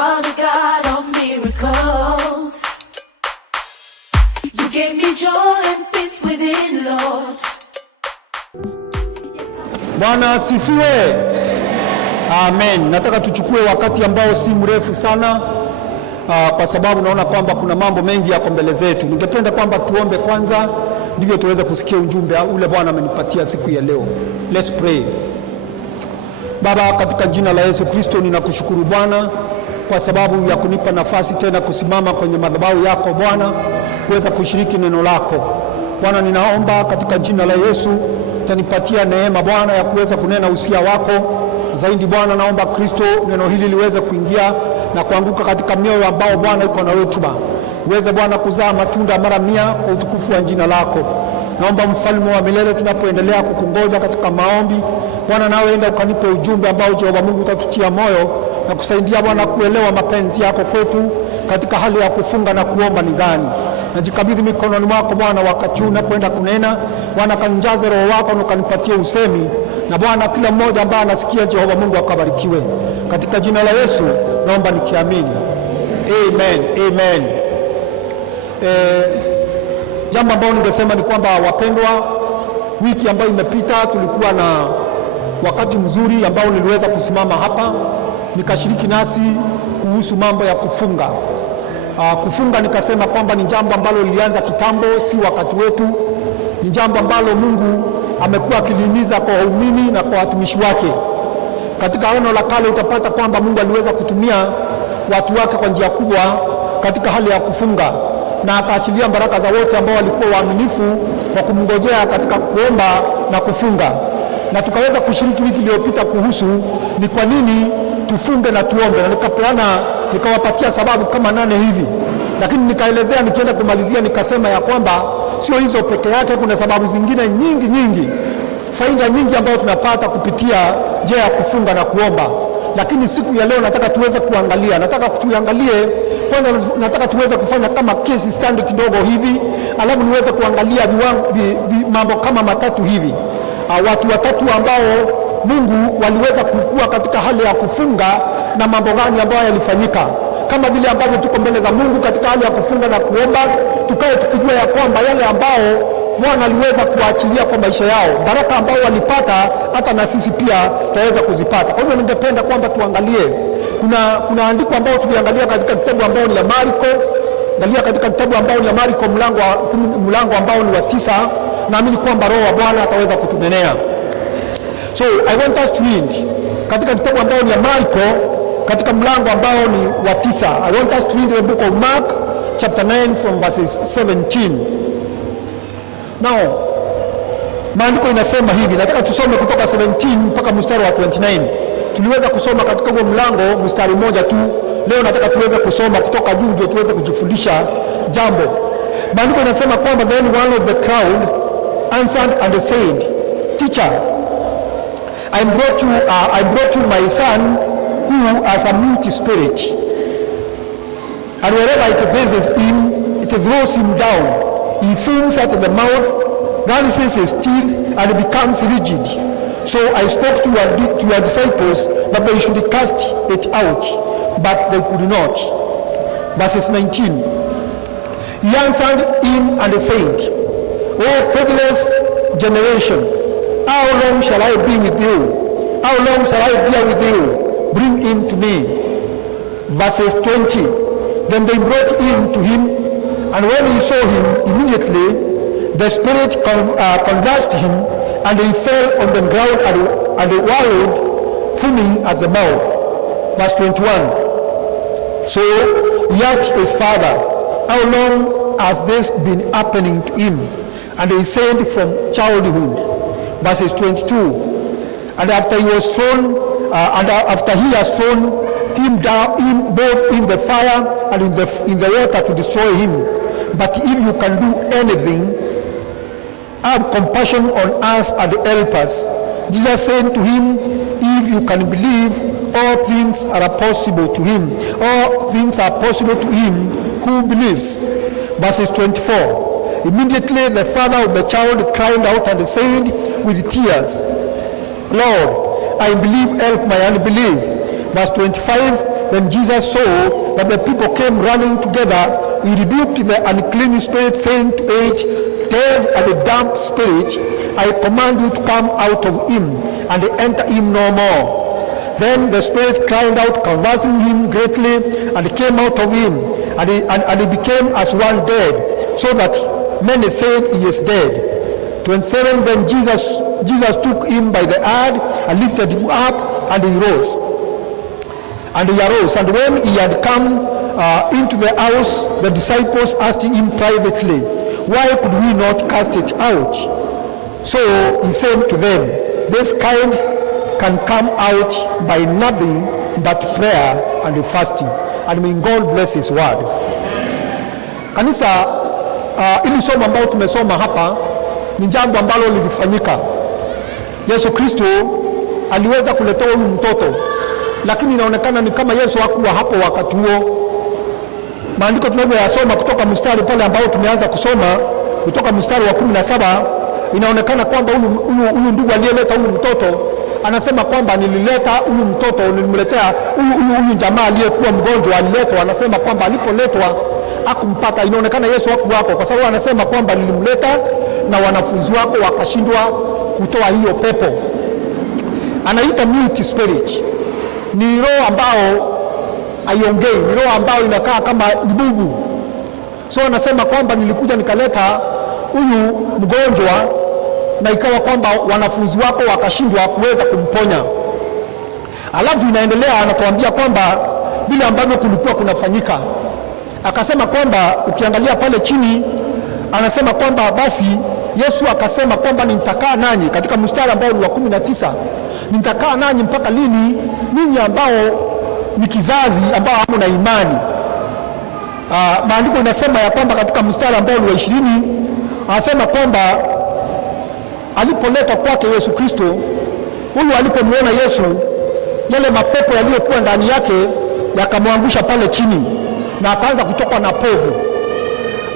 are the God of miracles. You gave me joy and peace within, Lord. Bwana asifiwe. Amen. Nataka tuchukue wakati ambao si mrefu sana kwa sababu naona kwamba kuna mambo mengi yako mbele zetu. Ningependa kwamba tuombe kwanza ndivyo tuweze kusikia ujumbe ule Bwana amenipatia siku ya leo. Let's pray. Baba, katika jina la Yesu Kristo ninakushukuru Bwana kwa sababu ya kunipa nafasi tena kusimama kwenye madhabahu yako Bwana, kuweza kushiriki neno lako. Bwana, ninaomba katika jina la Yesu utanipatia neema Bwana ya kuweza kunena usia wako zaidi Bwana. Naomba Kristo neno hili liweze kuingia na kuanguka katika mioyo ambao Bwana iko na rutuba, uweze Bwana kuzaa matunda mara 100 kwa utukufu wa jina lako. Naomba mfalme wa milele, tunapoendelea kukungoja katika maombi Bwana, nawe enda ukanipe ujumbe ambao Jehova Mungu utatutia moyo na kusaidia Bwana kuelewa mapenzi yako kwetu katika hali ya kufunga na kuomba ni gani. Najikabidhi mikononi mwako Bwana wakati unapoenda kunena Bwana, kanijaze roho wako na kanipatie usemi, na Bwana kila mmoja ambaye anasikia Jehova Mungu akabarikiwe katika jina la Yesu naomba nikiamini. Amen. Amen. Jambo ambalo ningesema ni kwamba wapendwa, wiki ambayo imepita tulikuwa na wakati mzuri ambao niliweza kusimama hapa nikashiriki nasi kuhusu mambo ya kufunga. Kufunga nikasema kwamba ni jambo ambalo lilianza kitambo, si wakati wetu. Ni jambo ambalo Mungu amekuwa akilihimiza kwa waumini na kwa watumishi wake. Katika Agano la Kale utapata kwamba Mungu aliweza kutumia watu wake kwa njia kubwa katika hali ya kufunga, na akaachilia baraka za wote ambao walikuwa waaminifu kwa kumngojea katika kuomba na kufunga. Na tukaweza kushiriki wiki iliyopita kuhusu ni kwa nini tufunge na tuombe, na nikawapatia sababu kama 8 hivi, lakini nikaelezea nikienda kumalizia nikasema ya kwamba sio hizo peke yake, kuna sababu zingine nyingi, faida nyingi ambayo tunapata kupitia njia ya kufunga na kuomba. Lakini siku ya leo nataka tuweze kuangalia, kwanza nataka tuweze kufanya kama case study kidogo hivi, alafu niweze kuangalia mambo kama 3 hivi. Watu 3 ambao Mungu waliweza kukua katika hali ya kufunga na mambo gani ambayo yalifanyika. Kama vile ambavyo tuko mbele za Mungu katika hali ya kufunga na kuomba, tukae tukijua ya kwamba yale ambao Bwana aliweza kuachilia kwa maisha yao, baraka ambao walipata, hata na sisi pia tutaweza kuzipata. Kwa hivyo ningependa kwamba tuangalie, kuna andiko ambao tuliangalia katika kitabu ambao ni ya Marko. Angalia katika kitabu ambao ni ya Marko mlango ambao ni wa 9. Naamini kwamba Roho wa Bwana ataweza kutunenea. So I want us to read katika kitabu ambao ni ya Marko katika mlango ambao ni wa 9. I want us to read the book of Mark chapter 9 from verses 17. Now, maandiko inasema hivi, nataka tusome kutoka 17 mpaka mstari wa 29. Tuliweza kusoma katika huo mlango mstari mmoja tu. Leo nataka tuweze kusoma kutoka juu ndio tuweze kujifundisha jambo. Maandiko inasema kwamba then one of the crowd answered and said, "Teacher, I brought you my son who has a mute spirit. And wherever it seizes him, it throws him down. He foams at the mouth, gnaws his teeth, and becomes rigid. So I spoke to your disciples that they should cast it out, but they could not." Verses 19. He answered him and said, "O faithless generation, how long shall I be with you? How long shall I bear with you? Bring him to me." Verses 20. Then they brought him to him, and when he saw him, immediately the spirit convulsed him, and he fell on the ground and wallowed, foaming at the mouth. Verse 21. So he asked his father, "How long has this been happening to him?" And he said, "From childhood." Verses 22. And after he has thrown him both in the fire and in the water to destroy him. But if you can do anything, have compassion on us and help us. Jesus said to him, "If you can believe, all things are possible to him." All things are possible to him who believes. Verses 24. Immediately the father of the child cried out and said with tears, "Lord, I believe, help my unbelief." Verse 25. when Jesus saw that the people came running together, he rebuked the unclean spirit, saying to it, "Deaf and a dumb spirit, I command you to come out of him, and enter him no more." Then the spirit cried out, convulsing him greatly, and came out of him, and he became as one dead, so that many said, "He is dead." 27. Then Jesus took him by the hand and lifted him up, and he arose. And when he had come into the house, the disciples asked him privately, "Why could we not cast it out?" So he said to them, "This kind can come out by nothing but prayer and fasting." And may God bless his word. Kanisa, ili somo ambalo tumesoma hapa ni jambo ambalo lilifanyika. Yesu Kristo aliweza kuletewa huyu mtoto, lakini inaonekana ni kama Yesu hakuwa hapo wakati huo. Maandiko tunavyoyasoma kutoka mstari pale ambao tumeanza kusoma kutoka mstari wa 17, inaonekana kwamba huyu ndugu aliyeleta huyu mtoto anasema kwamba nilileta huyu mtoto, nilimletea huyu jamaa aliyekuwa mgonjwa, aliletwa. Anasema kwamba alipoletwa hakumpata. Inaonekana Yesu hakuwa hapo, kwa sababu anasema kwamba nilimleta na wanafunzi wako wakashindwa kutoa hiyo pepo. Anaita mute spirit. Ni roho ambao haiongei, ni roho ambao inakaa kama bubu. So anasema kwamba nilikuja nikaleta huyu mgonjwa, na ikawa kwamba wanafunzi wako wakashindwa kuweza kumponya. Alafu inaendelea, anatuambia kwamba vile ambavyo kulikuwa kunafanyika. Akasema kwamba ukiangalia pale chini, anasema kwamba basi Yesu akasema kwamba nitakaa nanyi, katika mstari ambao ni wa 19, nitakaa nanyi mpaka lini, ninyi ambao ni kizazi ambao hamna imani. Maandiko inasema ya kwamba katika mstari ambao ni wa 20, anasema kwamba alipoletwa kwake Yesu Kristo, huyu alipomwona Yesu, yale mapepo yaliyokuwa ndani yake yakamwangusha pale chini na akaanza kutokwa na povu.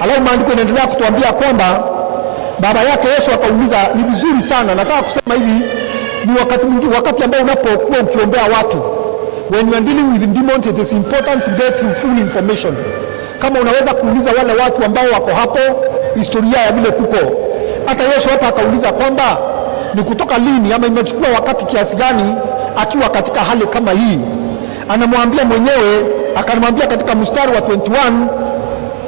Alafu maandiko inaendelea kutuambia kwamba baba yake Yesu akauliza, ni vizuri sana, nataka kusema hivi, ni wakati ambao unapokuwa ukiombea watu, when you are dealing with demons, it is important to get full information. Kama unaweza kuuliza wale watu ambao wako hapo historia ya vile kuko. Hata Yesu hapa akauliza kwamba ni kutoka lini ama imechukua wakati kiasi gani akiwa katika hali kama hii. Anamwambia mwenyewe, akamwambia katika mstari wa 21,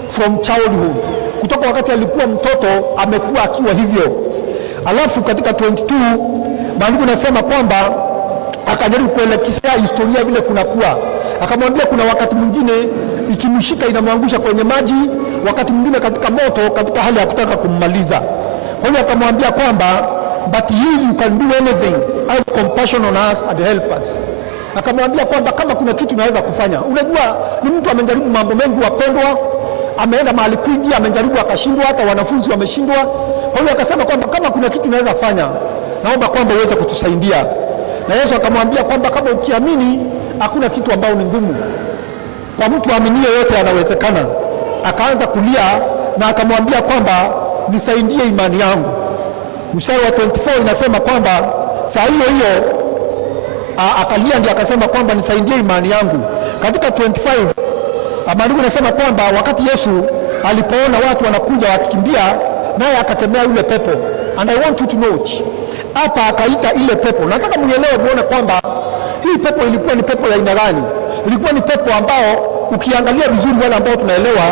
from childhood, kutoka wakati alikuwa mtoto amekuwa akiwa hivyo. Alafu katika 22 maandiko nasema kwamba akajaribu kuelekea historia vile kunakuwa. Akamwambia kuna wakati mwingine ikimshika inamwangusha kwenye maji, wakati mwingine katika moto, katika hali ya kutaka kummaliza. Kwa hiyo akamwambia kwamba but if you can do anything, have compassion on us and help us. Akamwambia kwamba kama kuna kitu naweza kufanya. Unajua ni mtu amejaribu mambo mengi wapendwa, ameenda mahali kwingi, amejaribu akashindwa, hata wanafunzi wameshindwa. Kwa hiyo akasema kwamba kama kuna kitu naweza fanya, naomba kwamba uweze kutusaidia. Na Yesu akamwambia kwamba kama ukiamini, hakuna kitu ambao ni ngumu. Kwa mtu aaminie yote yanawezekana. Akaanza kulia na akamwambia kwamba nisaidie imani yangu. Mstari wa 24 inasema kwamba saa hiyo akalia, ndiye akasema kwamba nisaidie imani yangu. Katika 25 maandiko inasema kwamba wakati Yesu alipoona watu wanakuja wakikimbia, naye akakemea yule pepo. And I want you to note, hapa akaita ile pepo. Nataka muelewe muone kwamba hii pepo ilikuwa ni pepo ya aina gani. Ilikuwa ni pepo ambao ukiangalia vizuri, wale ambao tunaelewa,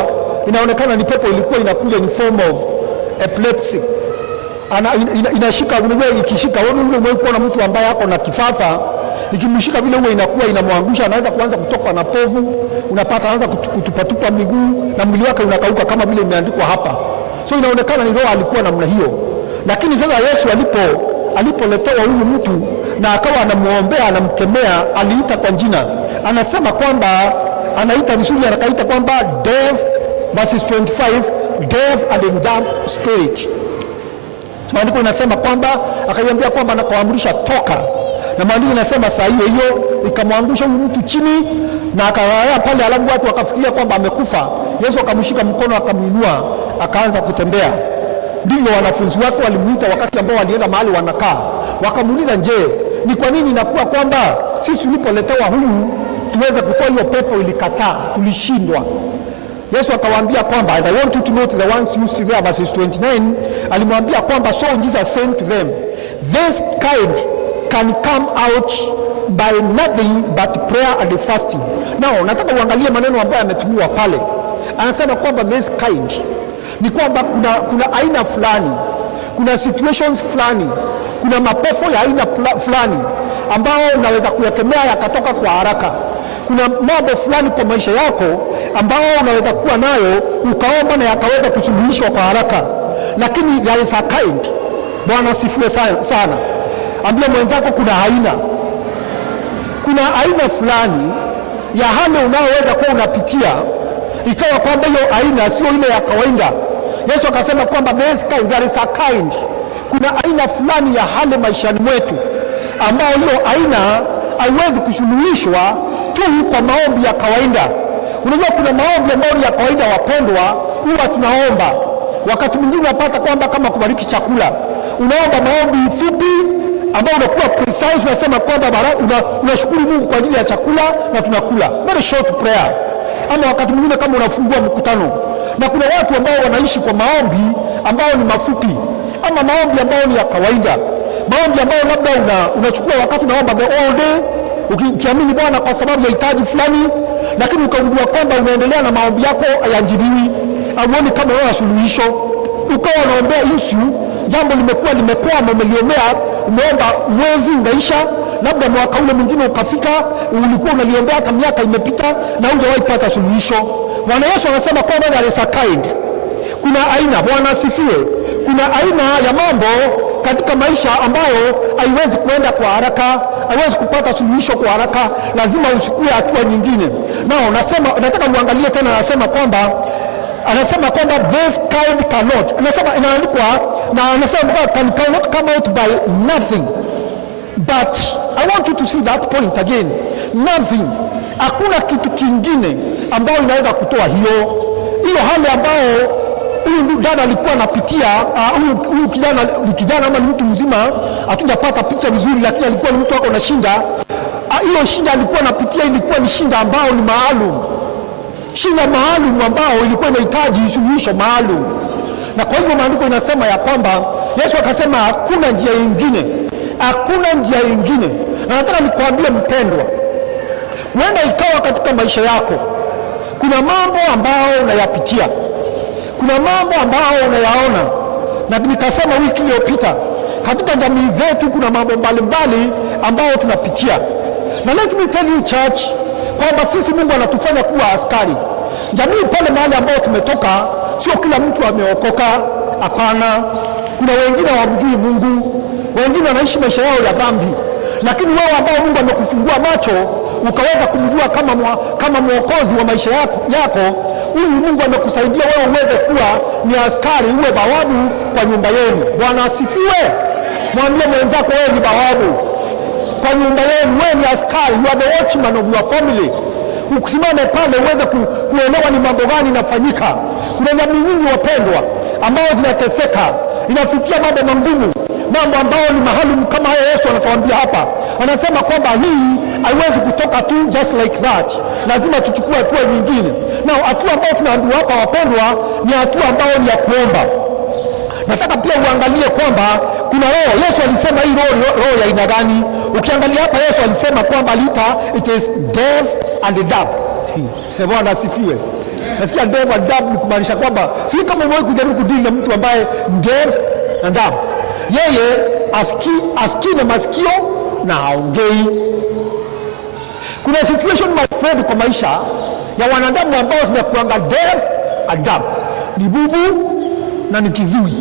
inaonekana ni pepo ilikuwa inakuja in form of epilepsy. Inashika, unajua ikishika, wewe umekuwa na mtu ambaye hapo na kifafa, ikimshika vile huwa inakuwa inamwangusha, anaweza kuanza kutoka na povu, unapata anaanza kutupatupa miguu na mwili wake unakauka kama vile imeandikwa hapa. So inaonekana ni roho alikuwa namna hiyo. Lakini sasa Yesu alipoletewa huyu mtu na akawa anamuombea, anamkemea, aliita kwa jina. Anasema kwamba anaita vizuri, anakaita kwamba deaf, verses 25, deaf and dumb spirit. Maandiko inasema kwamba akaiambia kwamba anakuamrisha toka. Na maandiko inasema saa hiyo ikamwangusha huyu mtu chini na akalala pale, alafu watu wakafikiria kwamba amekufa. Yesu akamshika mkono, akamuinua, akaanza kutembea. Ndivyo wanafunzi wake walimuita wakati ambao walienda mahali wanakaa. Wakamuuliza, je, ni kwa nini inakuwa kwamba sisi tulipoletewa huyu tuweze kutoa hiyo pepo, ilikataa, tulishindwa. Yesu akawaambia kwamba, and I want you to note the ones used there, verses 29, alimwambia kwamba, so Jesus said to them, this kind can come out by nothing but prayer and fasting. Now nataka uangalie maneno ambayo yametumiwa pale. Anasema kwamba this kind ni kwamba kuna aina fulani, kuna situations fulani, kuna mapepo ya aina fulani ambao unaweza kuyakemea yakatoka kwa haraka. Kuna mambo fulani kwa maisha yako ambao unaweza kuwa nayo ukaomba na yakaweza kusuluhishwa kwa haraka, lakini there is a kind. Bwana asifiwe sana. Ambia mwenzako kuna aina fulani ya hali unayoweza kuwa unapitia, ikawa kwamba hiyo aina sio ile ya kawaida. Yesu akasema kwamba there is a kind. Kuna aina fulani ya hali maishani mwetu ambao hiyo aina haiwezi kusuluhishwa tu kwa maombi ya kawaida. Unajua kuna maombi ambayo ni ya kawaida, wapendwa, huwa tunaomba. Wakati mwingine unapata kwamba kama kubariki chakula, unaomba maombi fupi ambao unakuwa precise, unasema kwamba unashukuru Mungu kwa ajili ya chakula na tunakula, very short prayer. Ama wakati mwingine kama unafungua mkutano, na kuna watu ambao wanaishi kwa maombi ambao ni mafupi, ama maombi ambao ni ya kawaida, maombi ambao labda unachukua wakati unaomba the all day ukiamini Bwana kwa sababu ya hitaji fulani, lakini ukagundua kwamba unaendelea na maombi yako hayajibiwi, auoni kama una suluhisho. Ukawa unaombea issue, jambo limekwama, umeliomea, umeomba mwezi unaisha, labda mwaka ule mwingine ukafika, ulikuwa unaliombea hata miaka imepita na hujawahi pata suluhisho. Bwana Yesu anasema kwamba there is a kind. Kuna aina, Bwana asifiwe. Kuna aina ya mambo katika maisha ambayo haiwezi kuenda kwa haraka, haiwezi kupata suluhisho kwa haraka, lazima uchukue hatua nyingine. Nao nataka muangalie tena, anasema kwamba this kind cannot. Anasema inaandikwa na anasema cannot come out by nothing. But I want you to see that point again. Nothing. Hakuna kitu kingine ambayo inaweza kutoa hiyo hali ambayo huyu dada alikuwa anapitia. Huyu kijana ama ni mtu mzima, hatujapata picha vizuri, lakini alikuwa ni mtu ako na shinda. Hiyo shinda alikuwa anapitia ilikuwa ni shinda ambao ni maalum, shinda maalum ambao ilikuwa inahitaji suluhisho maalum. Na kwa hivyo maandiko inasema ya kwamba Yesu akasema hakuna njia nyingine, hakuna njia nyingine. Na nataka nikwambie mpendwa, huenda ikawa katika maisha yako kuna mambo ambayo unayapitia, kuna mambo ambayo unayaona, na nikasema wiki iliyopita katika jamii zetu kuna mambo mbalimbali ambayo tunapitia. Na let me tell you church, kwamba sisi Mungu anatufanya kuwa askari. Jamii pale mahali ambayo tumetoka, sio kila mtu ameokoka, hapana. Kuna wengine hawamjui Mungu, wengine wanaishi maisha yao ya dhambi. Lakini wewe ambao Mungu amekufungua macho ukaweza kumjua kama mwokozi wa maisha yako, huyu Mungu amekusaidia wewe uweze kuwa ni askari, uwe bawabu kwa nyumba yenu. Bwana asifiwe. Mwambie mwenzako wewe ni bawabu kwa nyumba yenu, wewe ni askari, you are the watchman of your family. Ukisimame pale uweze kuelewa ni mambo gani yanafanyika. Kuna jamii nyingi wapendwa ambao zinateseka, inafikia mambo magumu, mambo ambayo ni maalum kama haya. Yesu anatuambia hapa, anasema kwamba hii haiwezi kutoka tu just like that, lazima tuchukue hatua nyingine. Na hatua ambayo tunaambiwa hapa wapendwa ni hatua ambayo ni ya kuomba. Nataka pia uangalie kwamba kuna roho. Yesu alisema hii roho ya aina gani? Ukiangalia hapa Yesu alisema kwamba it is deaf and dumb. Bwana asifiwe. Nasikia deaf and dumb ni kumaanisha kwamba si kama wewe kujaribu kudili na mtu ambaye deaf and dumb. Yeye asikii na masikio na haongei. Kuna situation my friend kwa maisha ya wanadamu ambao zinakuanga deaf and dumb, ni bubu na ni kiziwi.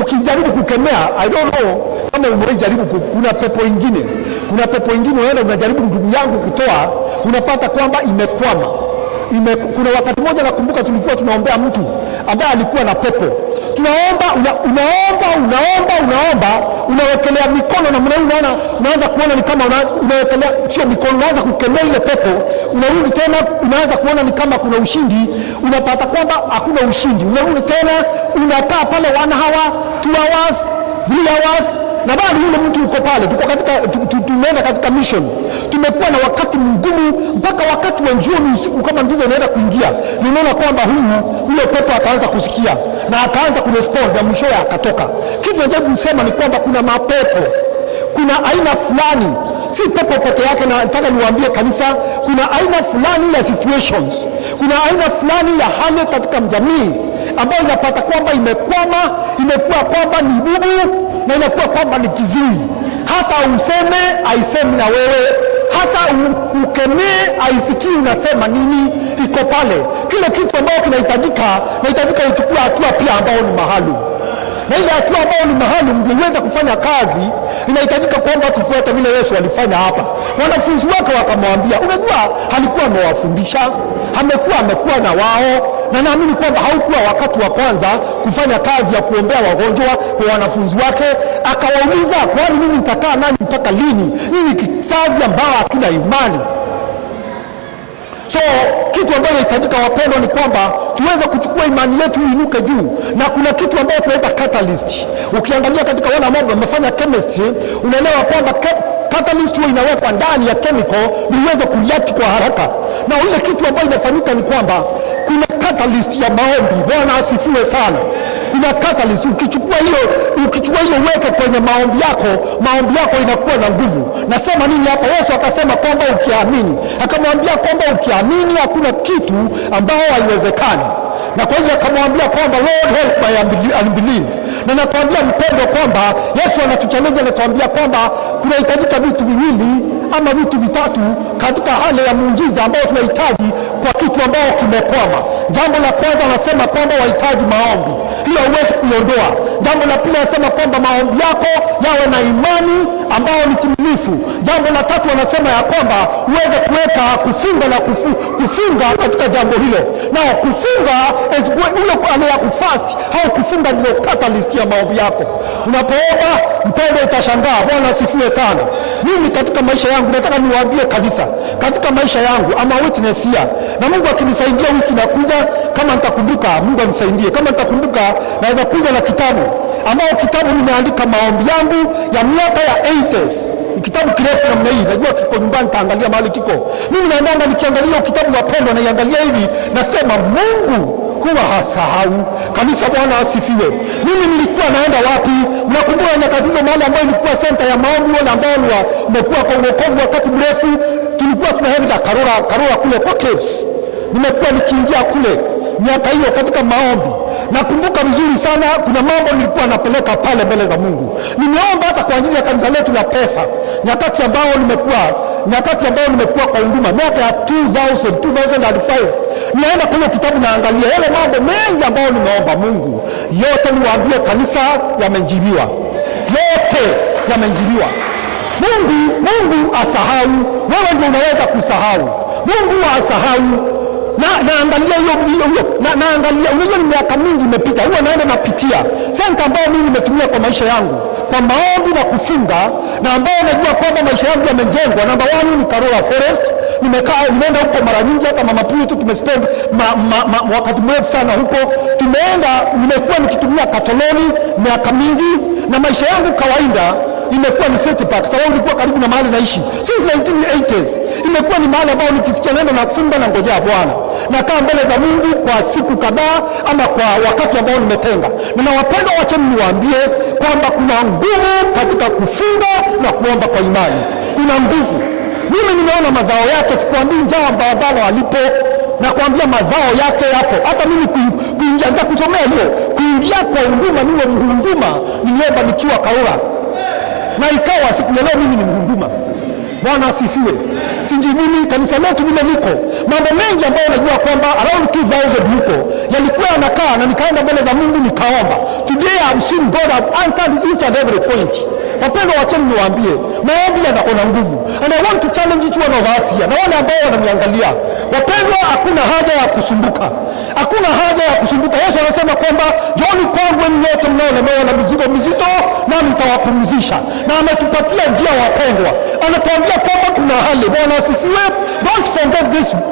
Ukijaribu kukemea, I don't know kama umejaribu, kuna pepo ingine unaenda unajaribu ndugu yangu kutoa, unapata kwamba imekwama. Kuna wakati mmoja nakumbuka tulikuwa tunaombea mtu ambaye alikuwa na pepo. Unaomba, unawekelea mikono na unaanza kuona ni kama unawekelea sio mikono, unaanza kukemea ile pepo, unarudi tena unaanza kuona ni kama kuna ushindi, unapata kwamba hakuna ushindi, unarudi tena unakaa pale 1 hour, 2 hours, 3 hours, na bado yule mtu uko pale. Tuko katika tumeenda katika mission, tumekuwa na wakati mgumu mpaka wakati wa jioni usiku, kama ndizo inaenda kuingia, ninaona kwamba yule pepo ataanza kusikia na ataanza kurespond na mwishowe akatoka. Kitu najaribu kusema ni kwamba kuna mapepo, kuna aina fulani, si pepo peke yake. Na nataka niwaambie kanisa, kuna aina fulani ya situations, kuna aina fulani ya hali katika jamii ambayo inapata kwamba imekwama, imekuwa kwamba ni bubu na inakuwa kwamba ni kiziwi. Hata useme aisemi na wewe, hata ukemee aisikii unasema nini, iko pale. Kile kitu ambacho kinahitajika uchukue hatua pia ambayo ni maalum, na ile hatua ambayo ni maalum ndio iweze kufanya kazi. Inahitajika kwamba tufuate vile Yesu alifanya hapa. Wanafunzi wake wakamwambia, unajua alikuwa amewafundisha, amekuwa na wao, na naamini kwamba haukuwa wakati wa kwanza kufanya kazi ya kuombea wagonjwa kwa wanafunzi wake. Akawauliza, kwani mimi nitakaa nanyi mpaka lini? Hii kizazi ambao hakina imani. So kitu ambacho inahitajika wapendwa ni kwamba tuweze kuchukua imani yetu iinuke juu, na kuna kitu ambacho tunaita catalyst. Ukiangalia katika wale ambao wamefanya chemistry, unaelewa kwamba catalyst huwa inawekwa ndani ya chemical iweze kureact kwa haraka, na ile kitu ambayo inafanyika ni kwamba kuna catalyst ya maombi. Bwana asifiwe sana. Kuna catalyst, ukichukua hiyo weke kwenye maombi yako inakuwa na nguvu. Nasema nini hapa? Yesu akasema kwamba ukiamini, akamwambia kwamba ukiamini hakuna kitu ambao haiwezekani. Na kwa hivyo akamwambia kwamba Lord help my unbelief. Na nakwambia mpendwa kwamba Yesu anatuchallenge, anatuambia kwamba kunahitajika vitu viwili ama vitu vitatu katika hali ya muujiza ambao tunahitaji kwa kitu ambao kimekwama. Jambo la kwanza anasema kwamba wahitaji maombi, hilo huwezi kuiondoa. Jambo la pili anasema kwamba maombi yako yawe na imani ambao ni timilifu. Jambo la tatu anasema ya kwamba uweze kuweka kufunga na kufunga katika jambo hilo. Na kufunga ule ya kufast au kufunga ndio catalyst ya maombi yako. Unapoomba mpendo utashangaa. Bwana asifiwe sana. Mimi katika maisha yangu nataka niwaambie kabisa, katika maisha yangu ama witness here, na Mungu akinisaidia wiki inakuja, kama nitakumbuka, Mungu anisaidie, kama nitakumbuka naweza kuja na kitabu ambao kitabu nimeandika maombi yangu ya miaka ya 80s. Kitabu kirefu namna hii, najua kiko nyumbani, taangalia mahali kiko. Mimi naendanga nikiangalia kitabu wapendwa, na iangalia hivi nasema Mungu huwa hasahau. Kanisa, Bwana asifiwe. Mimi nilikuwa naenda wapi? Mnakumbuka nyakati hizo mahali ambayo ilikuwa center ya maombi, wale ambao wamekuwa kwa wokovu wakati mrefu, tulikuwa tunaenda Karura kule kwa caves. Nimekuwa nikiingia kule miaka hiyo katika maombi. Nakumbuka vizuri sana, kuna mambo nilikuwa napeleka pale mbele za Mungu. Nimeomba hata kwa ajili ya kanisa letu la PEFA, nyakati ambao nimekuwa kwa huduma miaka ya 2005. Naenda kwenye kitabu naangalia yale mambo mengi ambayo nimeomba Mungu. Yote niwaambie kanisa, yamejibiwa. Yote yamejibiwa. Mungu asahau. Wewe ndio unaweza kusahau. Mungu asahau. Naangalia naangalia, unajua ni miaka mingi imepita, huwa naenda napitia senta ambayo mimi nimetumia kwa maisha yangu kwa maombi na kufunga, na ambao najua kwamba maisha yangu yamejengwa. Namba 1 ni Karura Forest. Nimeenda huko mara nyingi, hata mama pili tu tumespend wakati mrefu sana huko. Nimekuwa nikitumia Katoloni miaka mingi, na maisha yangu kawaida imekuwa ni City Park, sababu nilikuwa karibu na mahali naishi since 1980s. Imekuwa ni mahali ambao nikisikia neno na kufunga na ngojea Bwana, nakaa mbele za Mungu kwa siku kadhaa ama kwa wakati ambao nimetenga. Na nawapenda, wacheni niwaambie kwamba kuna nguvu katika kufunga na kuomba kwa imani. Kuna nguvu. Mimi nimeona mazao yake, sikwambii njaa ambao walipo, na kuambia mazao yake yapo. Hata mimi kuingia, nitakusomea hiyo, kuingia kwa huduma, niwe mhuduma niliomba nikiwa Karura, na ikawa siku ya leo mimi ni mhuduma. Bwana asifiwe. Sijivuni kanisa letu vile liko. Mambo mengi ambayo najua kwamba around 2000 huko yalikuwa yanakaa, na nikaenda mbele za Mungu nikaomba. Today I've seen God have answered each and every point. Wapendwa, wacheni niwaambie, maombi yana nguvu. And I want to challenge each one of us here, na wale ambao wananiangalia. Wapendwa, hakuna haja ya kusumbuka. Hakuna haja ya kusumbuka. Yesu anasema kwamba njooni kwangu nyote mnaolemewa na mizigo mizito, nami nitawapumzisha. Na ametupatia njia, wapendwa. Anatuambia kwamba kuna hali. Bwana asifiwe. Don't forget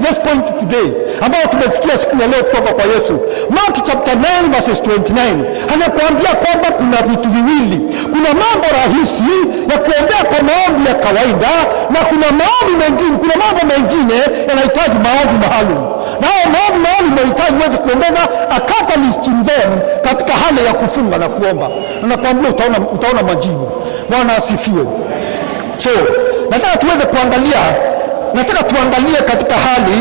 this point today ambao tumesikia siku ya leo kutoka kwa Yesu. Mark chapter 9 verses 29. Anakuambia kwamba kuna vitu viwili. Kuna mambo rahisi ya kuombea kwa maombi ya kawaida, na kuna maombi mengine, kuna mambo mengine yanahitaji maombi maalum. Na maombi maalum yanahitaji uweze kuongeza a catalyst in them katika hali ya kufunga na kuomba. Na nakwambia utaona majibu. Bwana asifiwe. So, nataka tuangalie katika hali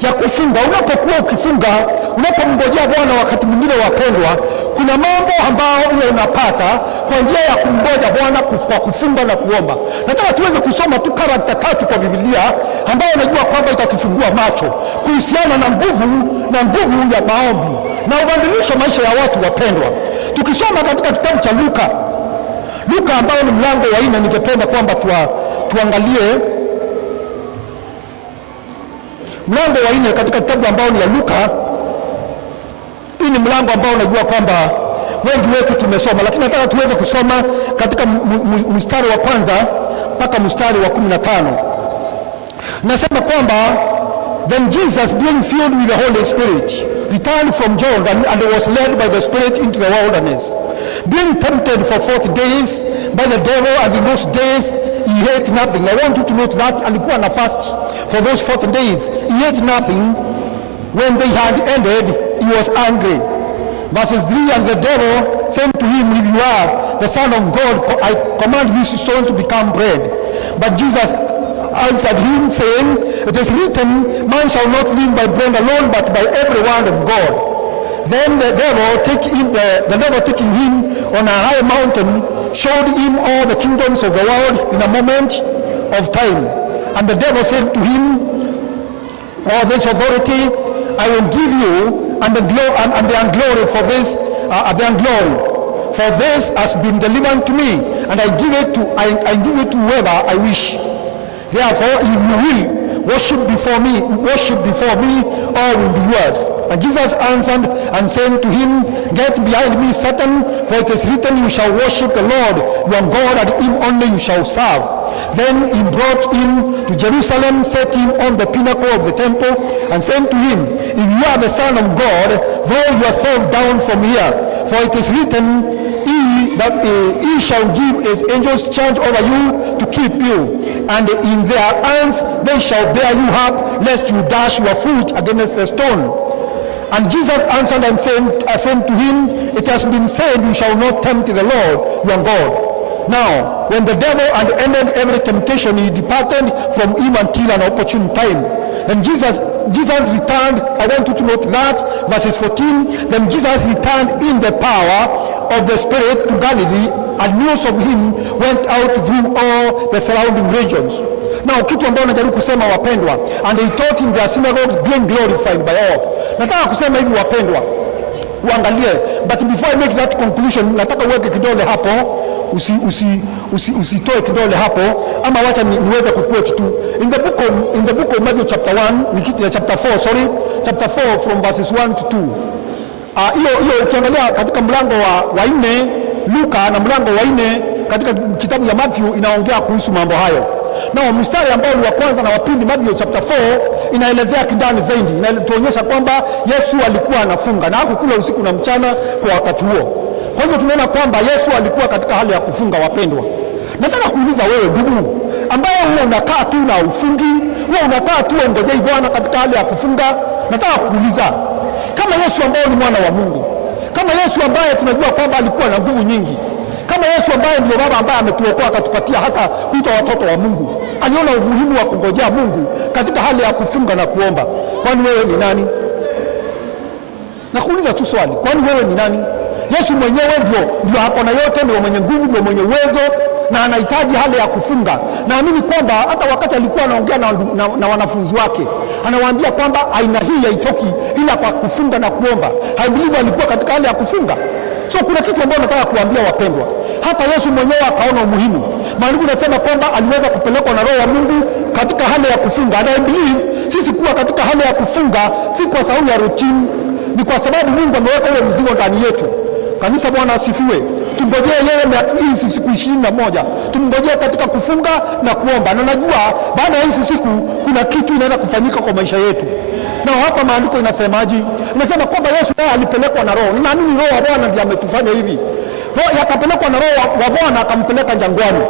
ya kufunga. Unapokuwa ukifunga, unapomngojea Bwana, wakati mwingine wapendwa, kuna mambo ambayo unapata kwa njia ya kumngoja Bwana kwa kufunga na kuomba. Nataka tuweze kusoma tu karakta 3 kwa Biblia ambayo unajua kwamba itatufungua macho kuhusiana na nguvu ya maombi na ubadilisha maisha ya watu wapendwa. Tukisoma katika kitabu cha Luka ambao ni mlango wa 4, ningependa kwamba tuangalie mlango wa 4 katika kitabu ambao ni ya Luka. Hii ni mlango ambao unajua kwamba wengi wetu tumesoma, lakini nataka tuweze kusoma katika mstari wa kwanza mpaka mstari wa 15. Nasema kwamba then Jesus, being filled with the Holy Spirit, returned from Jordan and was led by the Spirit into the wilderness, being tempted for 40 days by the devil, and in those days he ate nothing. I want you to note that alikuwa na fast for those 40 days. He ate nothing. When they had ended, he was angry. Verses 3, and the devil said to him, if you are the Son of God, I command these stones to become bread. But Jesus answered him, saying, it is written, man shall not live by bread alone, but by every word of God. Then the devil taking him on a high mountain, showed him all the kingdoms of the world in a moment of time. And the devil said to him, all this authority I will give you, and the glory for this, for this has been delivered to me, and I give it to whoever I wish. Therefore, if you will worship before me, all will be yours. And Jesus answered and said to him, get behind me, Satan, for it is written, you shall worship the Lord your God, and him only you shall serve. Then he brought him to Jerusalem, set him on the pinnacle of the temple, and said to him, if you are the Son of God, throw yourself down from here, for it is written, he shall give his angels charge over you to keep you, and in their hands they shall bear you up, lest you dash your foot against a stone. And Jesus answered and said to him, it has been said, you shall not tempt the Lord your God. Now, when the devil had ended every temptation, he departed from him until an opportune time. And Jesus returned. I want you to note that, verses 14, then Jesus returned in the power of the Spirit to Galilee, and news of him went out through all the surrounding regions. Now, kitu ambayo najaribu kusema wapendwa, and he taught in their synagogue, being glorified by all. Nataka kusema hivi wapendwa, uangalie, but before I make that conclusion, nataka uweke kidole hapo, usitoe kidole hapo, ama wacha niweze kuquote tu. In the book of Matthew chapter 4 from verses 1 to 2. Hiyo ukiangalia katika mlango wa 4 Luka na mlango wa 4 katika kitabu ya Matthew inaongea kuhusu mambo hayo. Na mstari ambao ni wa kwanza na wa pili, Matthew chapter 4 inaelezea kindani zaidi, inatuonyesha kwamba Yesu alikuwa anafunga na hakukula usiku na mchana kwa wakati huo. Kwa hivyo tunaona kwamba Yesu alikuwa katika hali ya kufunga wapendwa. Nataka kuuliza wewe ndugu, ambaye wewe unakaa tu na ufungi, wewe unakaa tu ungojei Bwana katika hali ya kufunga, nataka kuuliza, kama Yesu ambaye ni mwana wa Mungu, kama Yesu ambaye tunajua kwamba alikuwa na nguvu nyingi, kama Yesu ambaye ndio baba ambaye ametuokoa akatupatia hata kuitwa watoto wa Mungu, aliona umuhimu wa kungojea Mungu katika hali ya kufunga na kuomba. Kwani wewe ni nani? Nakuuliza tu swali, kwani wewe ni nani? Yesu mwenyewe ndio hapo na yote, ndio mwenye nguvu, ndio mwenye uwezo, na anahitaji hali ya kufunga. Naamini kwamba hata wakati alikuwa anaongea na wanafunzi wake, anawaambia kwamba aina hii haitoki ila kwa kufunga na kuomba. I believe alikuwa katika hali ya kufunga. So kuna kitu ambacho nataka kuambia wapendwa. Hapa Yesu mwenyewe akaona umuhimu. Maandiko yanasema kwamba aliweza kupelekwa na Roho wa Mungu katika hali ya kufunga. And I believe sisi kuwa katika hali ya kufunga si kwa sababu ya routine, ni kwa sababu Mungu ameweka ule mzigo ndani yetu. Kanisa, Bwana asifiwe. Tungojee yeye hizi siku 21. Tungojee katika kufunga na kuomba. Na najua baada ya hizi siku kuna kitu inaenda kufanyika kwa maisha yetu. Na hapa maandiko inasemaje? Inasema kwamba Yesu alipelekwa na Roho. Ninaamini Roho wa Bwana ndiye ametufanya hivi. yakapelekwa na Roho wa Bwana akampeleka jangwani.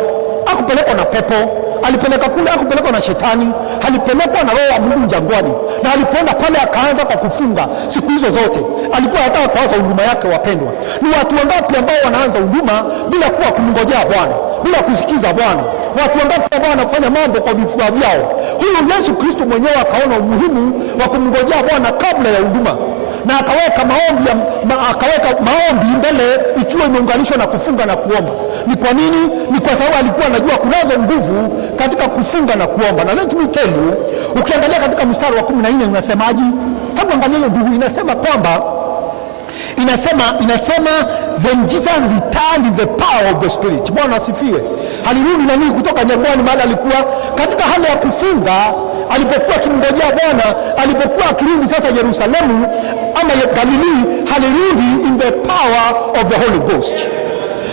Hakupelekwa na pepo, alipeleka kule, hakupelekwa na shetani, alipelekwa na Roho wa Mungu jangwani. Na alipoenda pale akaanza kwa kufunga siku hizo zote. Alikuwa anataka kuanza huduma yake. Wapendwa, ni watu wangapi ambao wanaanza huduma bila kuwa kumngojea Bwana, bila kusikiza Bwana? Watu wangapi ambao wanafanya mambo kwa vifua vyao? Huyu Yesu Kristo mwenyewe akaona umuhimu wa kumngojea Bwana kabla ya huduma, na akaweka maombi mbele, ikiwa imeunganishwa na kufunga na kuomba. Ni kwa nini? Ni kwa sababu alikuwa anajua kunazo nguvu katika kufunga na kuomba. Na let me tell you, ukiangalia katika mstari wa 14 unasemaje? Hebu angalia hiyo ndugu, inasema kwamba inasema then Jesus returned in the power of the Spirit. Bwana asifiwe. Alirudi na nini kutoka jangwani mahali alikuwa katika hali ya kufunga, alipokuwa akimngojea Bwana, alipokuwa akirudi sasa Yerusalemu ama Galilii, alirudi in the power of the Holy Ghost.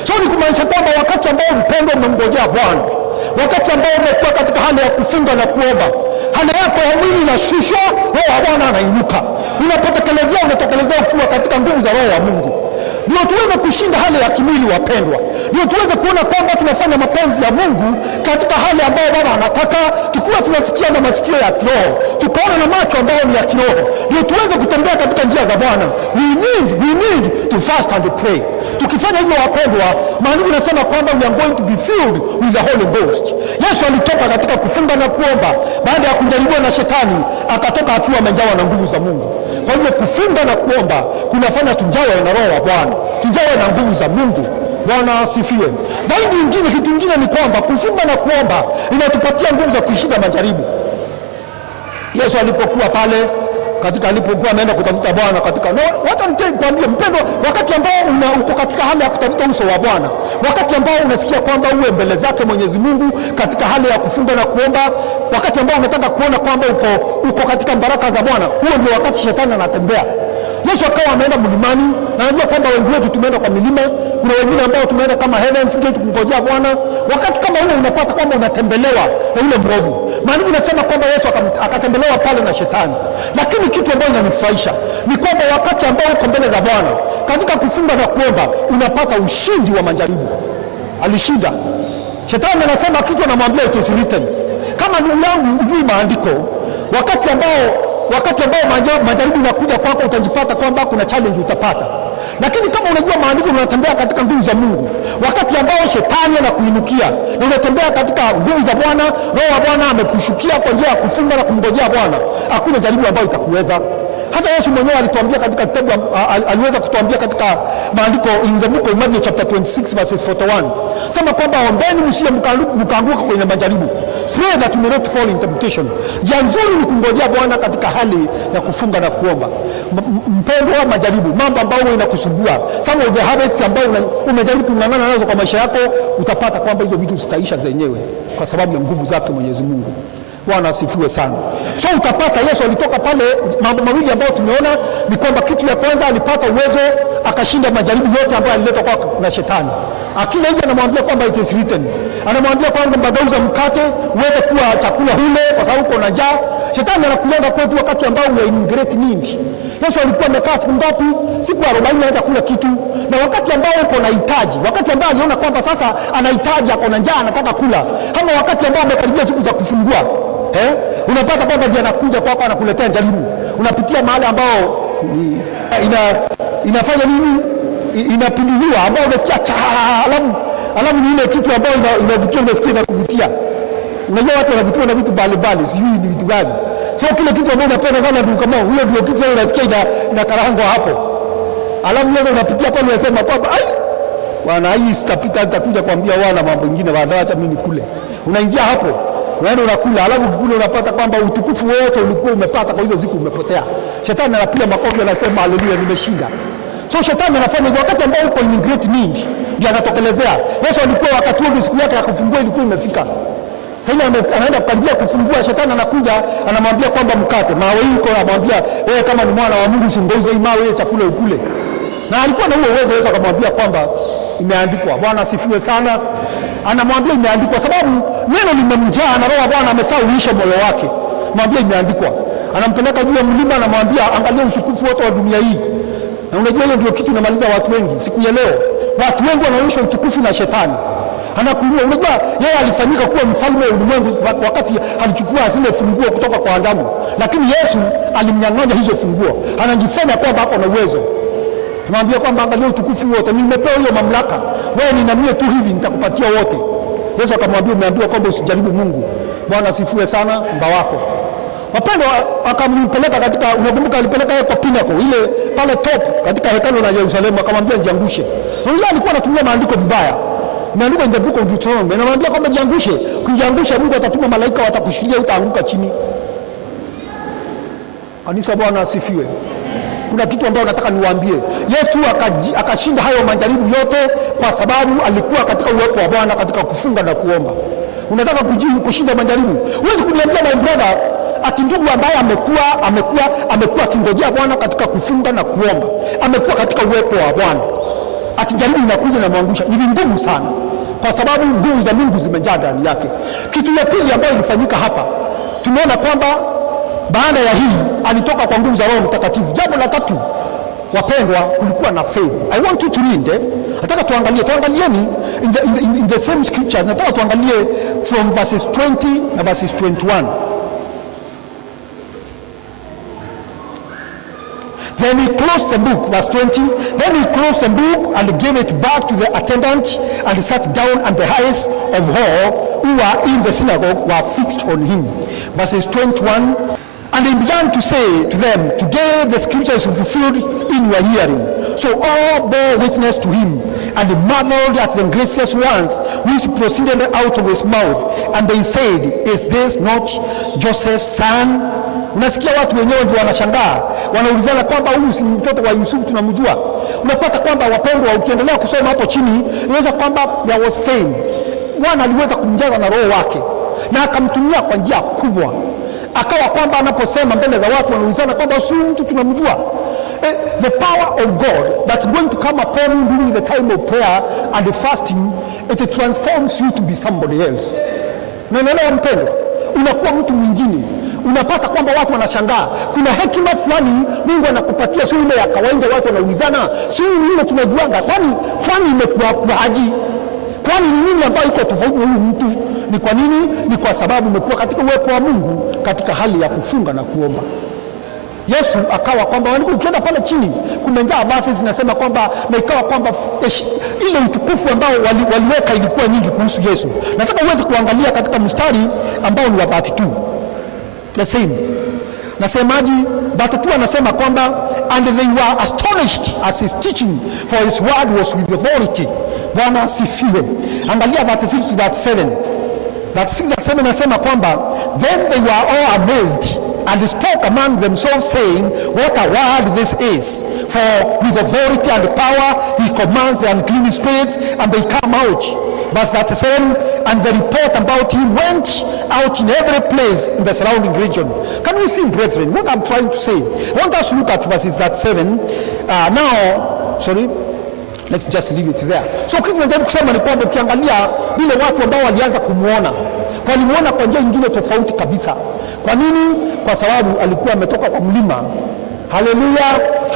So ni kumaanisha kwamba wakati ambao mpendwa umemngojea Bwana, wakati ambao umekuwa katika hali ya kufunga na kuomba, hali yako ya mwili inashushwa, Roho wa Bwana anainuka. Unatekelezea ukiwa katika nguvu za Roho wa Mungu. Ndio tuweze kushinda hali ya kimwili, wapendwa. Ndio tuweze kuona kwamba tunafanya mapenzi ya Mungu katika hali ambayo Baba anataka, tukiwa tunasikia na masikio ya kiroho, tukaona na macho ambayo ni ya kiroho. Ndio tuweze kutembea katika njia za Bwana. We need to fast and pray. Tukifanya hivyo, wapendwa, maandiko yanasema kwamba we are going to be filled with the Holy Ghost. Yesu alitoka katika kufunga na kuomba baada ya kujaribiwa na shetani, akatoka akiwa amejawa na nguvu za Mungu. Kwa hivyo kufunga na kuomba kunafanya tujawe na Roho wa Bwana, tujawe na nguvu za Mungu. Bwana asifiwe. Zaidi kitu kingine ni kwamba kufunga na kuomba inatupatia nguvu za kushinda majaribu. Yesu alipokuwa pale alipokuwa ameenda kutafuta Bwana wacha nikwambie mpendwa, wakati ambao uko katika hali ya kutafuta uso wa Bwana, wakati ambao unasikia kwamba uwe mbele zake Mwenyezi Mungu katika hali ya kufunga na kuomba, wakati ambao unataka kuona kwamba uko katika baraka za Bwana, huo ndio wakati shetani anatembea. Yesu akawa ameenda mlimani, na najua kwamba wengi wetu tumeenda kwa milima, kuna wengine ambao tumeenda kama Heaven's Gate kungojea Bwana. Wakati kama huo unapata kwamba unatembelewa na yule mwovu. Maandiko yanasema kwamba Yesu akatembelewa pale na shetani. Lakini kitu ambacho inanifurahisha ni kwamba wakati ambao uko mbele za Bwana katika kufunga na kuomba, unapata ushindi wa majaribu. Alishinda. Shetani anasema kitu, anamwambia it is written. Kama ndugu yangu ujui maandiko, wakati ambao majaribu yanakuja kwako, utajipata kwamba kuna challenge utapata. Lakini kama unajua maandiko, unatembea katika nguvu za Mungu, wakati ambao shetani anakuinukia na unatembea katika nguvu za Bwana, Roho wa Bwana amekushukia kwa njia ya kufunga na kumngojea Bwana, hakuna jaribu ambayo itakuweza. Hata Yesu mwenyewe alituambia katika kitabu, aliweza kutuambia katika maandiko in the book of Matthew chapter 26 verses 41, sema kwamba ombeni msije mkaanguka kwenye majaribu. Pray that you may not fall in temptation. Njia nzuri ni kungojea Bwana katika hali ya kufunga na kuomba. Mpendwa, majaribu, mambo ambayo inakusumbua, some of the habits ambayo umejaribu kung'ang'ana nazo kwa maisha yako, utapata kwamba hizo vitu zitaisha zenyewe kwa sababu ya nguvu zake Mwenyezi Mungu. Bwana asifiwe sana. So utapata Yesu alitoka pale, mambo mawili ambayo tumeona ni kwamba kitu ya kwanza alipata uwezo akashinda majaribu yote ambayo aliletwa kwa na shetani. Akija hivi anamwambia kwamba it is written. Anamwambia kwamba bagauza mkate uweze kuwa chakula hule kwa sababu uko na njaa. Shetani anakulenga kwetu wakati ambao we in great need. Yesu alikuwa amekaa siku ngapi? Siku 40 anaweza kula kitu. Na wakati ambao uko na hitaji, wakati ambao aliona kwamba sasa anahitaji, ako na njaa, anataka kula, ama wakati ambao amekaribia siku za kufungua, unapata kwamba ndiye anakuja kwako, anakuletea jaribu. Unapitia mahali ambao inafanya nini? Inapinduliwa, ambao unasikia alafu ni ile kitu ambao inavutia, unasikia na kuvutia. Unajua watu wanavutiwa na vitu mbalimbali, sijui ni vitu gani. So kile kitu ambacho unapenda sana ndio kama huyo, ndio kitu wewe unasikia na karangwa hapo. Alafu wewe unapitia pale unasema kwamba ai bwana, hii sitapita, nitakuja kuambia wana mambo mengine baadaye, acha mimi nikule. Unaingia hapo, unaenda unakula, alafu ukikula unapata kwamba utukufu wote ulikuwa umepata kwa hizo siku umepotea. Shetani anapiga makofi, anasema haleluya, nimeshinda. So shetani anafanya hivyo wakati ambao uko in great need, ndio anatokelezea. Yesu alikuwa wakati huo siku yake ya kufungua ilikuwa imefika. Sasa anaenda kukaribia kufungua, shetani anakuja anamwambia kwamba mkate mawe iko, anamwambia wewe kama ni mwana wa Mungu usingeuze hii mawe ile chakula ukule. Na alikuwa na huo uwezo, Yesu akamwambia kwamba imeandikwa. Bwana asifiwe sana. Anamwambia imeandikwa sababu neno limemjaa na Roho wa Bwana amesaulisha moyo wake. Mwambie imeandikwa. Anampeleka juu ya mlima, anamwambia angalia utukufu wote wa dunia hii. Na unajua hiyo ndio kitu inamaliza watu wengi siku ya leo. watu wengi wanaonyeshwa utukufu na shetani anakuinua. Unajua yeye alifanyika kuwa mfalme wa ulimwengu wakati alichukua zile funguo kutoka kwa Adamu, lakini Yesu alimnyang'anya hizo funguo. Anajifanya kwamba hapo na uwezo, anamwambia kwamba angalia utukufu wote nimepewa hiyo mamlaka, wewe ninamie tu hivi nitakupatia wote. Yesu akamwambia umeambiwa kwamba usijaribu Mungu. Bwana asifiwe sana. Mba wako wapendwa, akampeleka katika, unakumbuka alipeleka yeye kwa pinnacle ile pale top katika hekalu la Yerusalemu, akamwambia jiangushe. Yeye alikuwa anatumia maandiko vibaya. Maandiko in the book of Deuteronomy anamwambia kwamba jiangushe. Kujiangusha Mungu atatuma malaika watakushikilia, utaanguka chini. Kanisa, Bwana asifiwe. Kuna kitu ambacho nataka niwaambie. Yesu akashinda hayo majaribu yote kwa sababu alikuwa katika uwepo wa Bwana, katika kufunga na kuomba. Unataka kushinda majaribu, huwezi kuniambia my brother ati ndugu ambaye amekuwa akingojea Bwana katika kufunga na kuomba, amekuwa katika uwepo wa Bwana, ati jaribu inakuja na mwangusha. Ni ngumu sana, kwa sababu nguvu za Mungu zimejaa ndani yake. Kitu ya pili ambayo ilifanyika hapa, tumeona kwamba baada ya hii alitoka kwa nguvu za Roho Mtakatifu. Jambo la tatu, wapendwa, kulikuwa na faith. I want you to read, nataka tuangalieni in the same scriptures. Nataka tuangalie from verses 20 na verses 21. Then he closed the book, verse 20. Then he closed the book and gave it back to the attendant and sat down, and the eyes of all who were in the synagogue were fixed on him. Verses 21. And he began to say to them, today the scripture is fulfilled in your hearing. So all bore witness to him, and marveled at the gracious words which proceeded out of his mouth. And they said, is this not Joseph's son? Unasikia watu wenyewe ndio wanashangaa, wanaulizana kwamba huyu si mtoto wa Yusufu tunamjua. Unapata kwamba wapendwa, ukiendelea kusoma hapo chini unaweza kwamba there was fame. Bwana aliweza kumjaza na roho wake na akamtumia kwa njia kubwa, akawa kwamba anaposema mbele za watu wanaulizana kwamba si mtu tunamjua. The power of God that's going to come upon you during the time of prayer and fasting, it transforms you to be somebody else. Unaelewa mpendwa? Unakuwa mtu mwingine. Unapata kwamba watu wanashangaa. Kuna hekima fulani Mungu anakupatia, sio ile ya kawaida. Watu wanaulizana, sio ile tumejuanga, kwani imekuwa haji? Kwani ni nini ambayo iko tofauti na huyu mtu? Ni kwa nini? Ni kwa sababu umekuwa katika uwepo wa Mungu katika hali ya kufunga na kuomba. Yesu akawa kwamba ukienda pale chini kumejaa verses zinasema kwamba, na ikawa kwamba ile utukufu ambao waliweka ilikuwa nyingi kuhusu Yesu. Nataka uweze kuangalia katika mstari ambao ni wa 32. The same. Nasemaji 32 anasema kwamba, and they were astonished as his teaching, for his word was with authority. Bwana asifiwe. Angalia 36 to 37. 36 anasema kwamba, then they were all amazed and spoke among themselves, saying, what a word this is! For with authority and power he commands the unclean spirits, and they come out. Verse 37, and the report about him went out in every place in the surrounding region. Can we see, brethren, what I'm trying to say? I want us to look at verses 37. Let's just leave it there. So kitu najaribu kusema ni kwamba ukiangalia vile watu ambao walianza kumuona, walimuona kwa njia nyingine tofauti kabisa. Kwa nini? Kwa sababu alikuwa ametoka kwa mlima. Haleluya!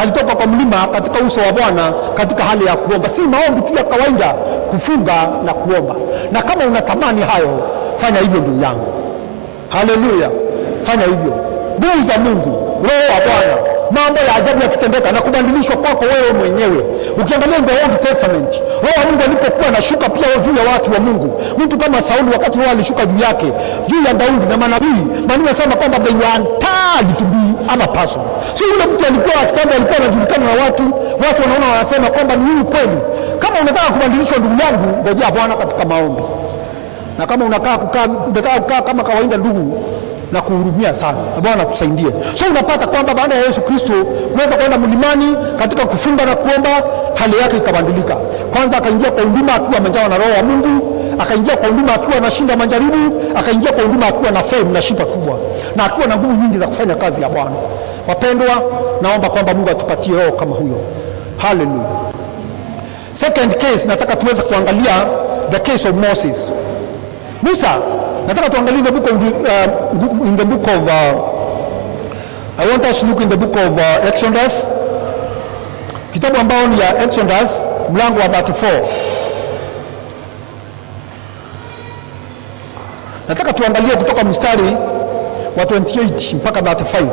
Alitoka kwa mlima katika uso wa Bwana katika hali ya kuomba. Si maombi tu ya kawaida, kufunga na kuomba. Na kama unatamani hayo, fanya hivyo ndugu yangu. Haleluya! Fanya hivyo. Nguvu za Mungu, roho wa Bwana, mambo ya ajabu yakitendeka na kubadilishwa kwako wewe mwenyewe. Ukiangalia in the Old Testament, roho wa Mungu alipokuwa anashuka pia juu ya watu wa Mungu. Mtu kama Sauli, wakati roho alishuka juu yake, juu ya Daudi na manabii, maana nasema kwamba they were entirely to be other person. Sio yule mtu alikuwa akitambo alikuwa anajulikana na watu wanaona wanasema kwamba ni huyu kweli. Kama unataka kubadilishwa ndugu yangu, ngojea Bwana katika maombi. Na kama unataka kukaa kama kawaida ndugu, na kuhurumia sana, na Bwana tusaidie. So unapata kwamba baada ya Yesu Kristo kuweza kwenda mlimani katika kufunga na kuomba, hali yake ikabadilika. Kwanza akaingia kwa huduma akiwa amejawa na roho wa Mungu, akaingia kwa huduma akiwa anashinda majaribu, akaingia kwa huduma akiwa na fame na shipa kubwa, na akiwa na nguvu nyingi za kufanya kazi ya Bwana. Wapendwa, naomba kwamba Mungu atupatie roho kama huyo. Hallelujah. Second case, nataka tuweze kuangalia the case of Moses. Musa, nataka tuangalie the book of I want us to look in the book of Exodus. Kitabu ambao ni ya Exodus mlango wa 34. Nataka tuangalie kutoka mstari wa 28 mpaka 35.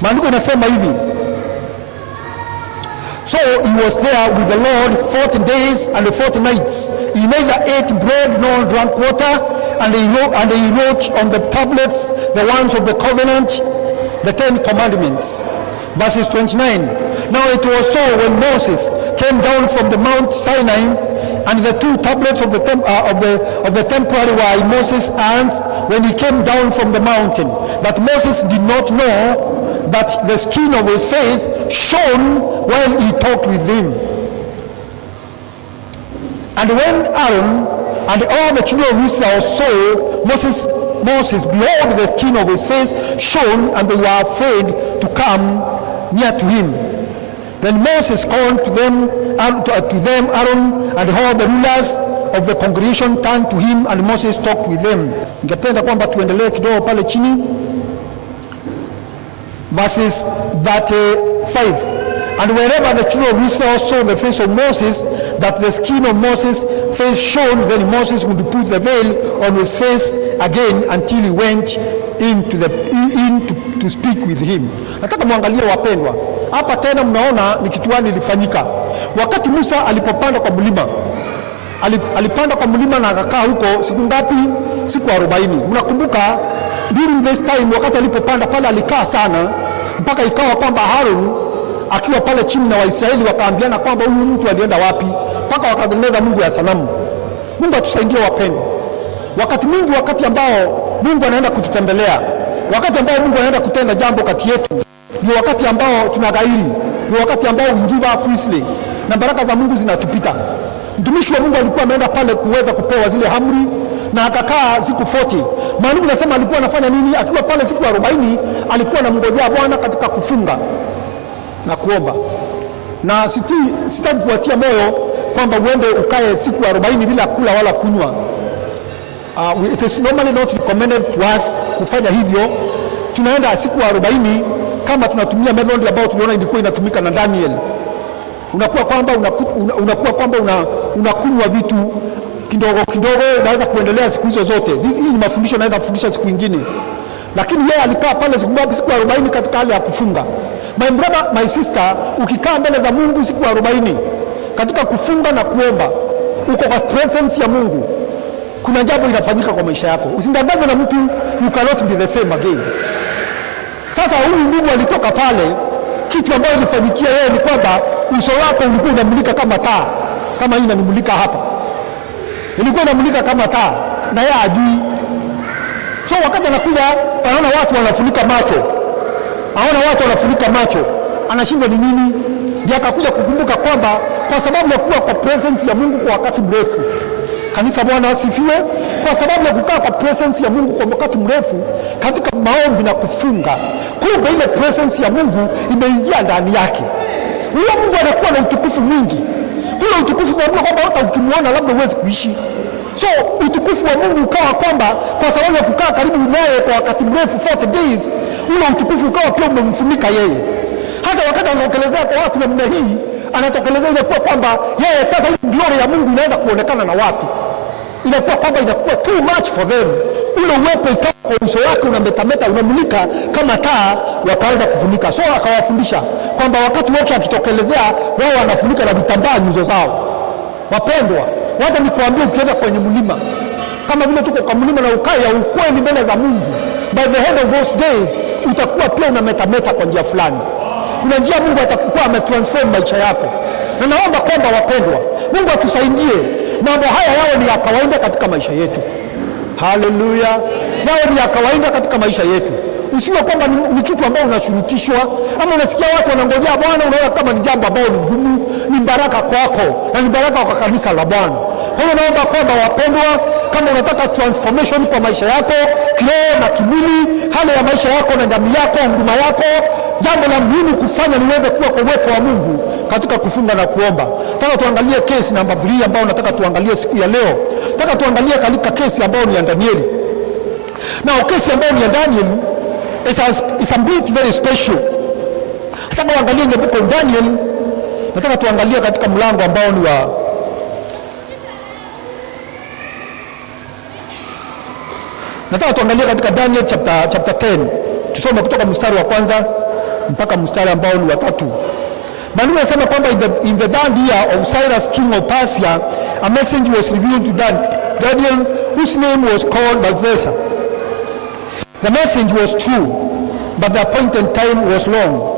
Maandiko inasema hivi: So he was there with the Lord 40 days and 40 nights. He neither ate bread nor drank water, and he wrote on the tablets the words of the covenant, the 10 commandments. Verses 29. Now it was so when Moses came down from the Mount Sinai, and the 2 tablets of the temporary were in Moses' hands when he came down from the mountain, that Moses did not know that the skin of his face shone while he talked with him. And when Aaron and all the children of Israel saw Moses, behold, the skin of his face shone, and they were afraid to come near to him. Then Moses called to them Aaron and all the rulers of the congregation turned to him, and Moses talked with them. Ningependa kwamba tuendelee kidogo pale chini. Verses 35. And wherever the children of Israel saw the face of Moses, that the skin of Moses' face shone, then Moses would put the veil on his face again until he went in to speak with him. Nataka muangalie wapendwa, hapa tena mnaona ni kitu gani ilifanyika wakati Musa alipopanda kwa mlima. Alipanda kwa mlima na akakaa huko siku ngapi? Siku 40. Mnakumbuka during this time wakati alipopanda pale alikaa sana, mpaka ikawa kwamba Aaron akiwa pale chini na Waisraeli wakaambiana kwamba huyu mtu alienda wapi, mpaka wakatengeneza mungu ya sanamu. Mungu atusaidie wapendwa. Wakati mwingi, wakati ambao Mungu anaenda kututembelea, wakati ambao Mungu anaenda kutenda jambo kati yetu, ni wakati ambao tunagairi, ni wakati ambao we give up easily na baraka za Mungu zinatupita. Mtumishi wa Mungu alikuwa ameenda pale kuweza kupewa zile amri na akakaa siku 40. Maandiko nasema alikuwa anafanya nini? Akiwa pale siku 40 alikuwa anamngojea Bwana katika kufunga na kuomba. Na sitaki kuatia moyo kwamba uende ukae siku 40 bila kula wala kunywa. It is normally not recommended to us kufanya hivyo. Tunaenda siku 40 kama tunatumia method ambayo tuliona ilikuwa inatumika na Daniel. Unakuwa kwamba unakunywa vitu kidogo kidogo, unaweza kuendelea siku hizo zote. Hii ni mafundisho naweza kufundisha siku nyingine. Lakini yeye alikaa pale siku 40 katika hali ya kufunga. My brother, my sister, ukikaa mbele za Mungu siku 40 katika kufunga na kuomba, uko kwa presence ya Mungu, kuna jambo inafanyika kwa maisha yako. Usindanganywe na mtu, you cannot be the same again. Sasa huyu Mungu alitoka pale, kitu ambacho ilifanyikia yeye ni kwamba uso wako ulikuwa unamulika kama taa, kama hii inanimulika hapa. Ilikuwa inamulika kama taa na yeye ajui. So wakati anakuja anaona watu wanafunika macho, anashindwa ni nini? Ndiye akakuja kukumbuka kwamba kwa sababu ya kuwa kwa presence ya Mungu kwa wakati mrefu. Kanisa, Bwana asifiwe. Kwa sababu ya kukaa kwa presence ya Mungu kwa wakati mrefu katika maombi na kufunga, kumbe ile presence ya Mungu imeingia ndani yake. Huyo Mungu anakuwa na utukufu mwingi. Ule utukufu kwamba hata ukimwona labda huwezi kuishi. So utukufu wa Mungu ukawa kwamba kwa sababu ya kukaa karibu naye kwa wakati mrefu 40 days, ule utukufu ukawa pia umemfunika yeye. Hata wakati anaokelezea kwa watu namna hii, anatokelezea ile kwa kwamba yeye sasa hii glory ya Mungu inaweza kuonekana na watu. Inakuwa kwamba inakuwa too much for them. Ule uwepo ikawa kwa uso wake unametameta, unamulika kama taa, wakaanza kufunika. So akawafundisha kwamba wakati wote akitokelezea wao wanafunika na vitambaa nyuso zao. Wapendwa, wacha nikwambie, ukienda kwenye mlima kama vile tuko kwa mlima na ukaya ukweli mbele za Mungu, by the end of those days utakuwa pia unametameta kwa njia fulani. Kuna njia Mungu atakuwa ametransform maisha yako. Na naomba kwamba wapendwa, Mungu atusaidie mambo haya yawe ni ya kawaida katika maisha yetu. Haleluya. Yawe ni ya kawaida katika maisha yetu. Usiwe kwamba ni kitu ambao unashurutishwa, ama unasikia watu wanangojea Bwana, unaona kama ni jambo ambalo ni gumu. Ni baraka kwako na ni baraka kwa kanisa la Bwana. Kwa hiyo naomba kwamba wapendwa, kama unataka transformation kwa maisha yako kiroho na kimwili, hali ya maisha yako na jamii yako, huduma yako, jambo la muhimu kufanya niweze kuwa kwa uwepo wa Mungu katika kufunga na kuomba. Nataka tuangalie kesi namba 3 ambayo nataka tuangalie siku ya leo. Nataka tuangalie katika kesi ambayo ni ya Danieli. Na kesi ambayo ni ya Danieli is a bit very special. Nataka uangalie the book of Daniel. Nataka tuangalie katika mlango ambao ni wa tuangalie katika Daniel chapter 10. Tusome kutoka mstari wa kwanza mpaka mstari ambao ni wa 3. Maandiko yanasema kwamba in the third year of Cyrus king of Persia, a message was revealed to Daniel, whose name was called Belteshazzar. The message was true, but the appointed time was long,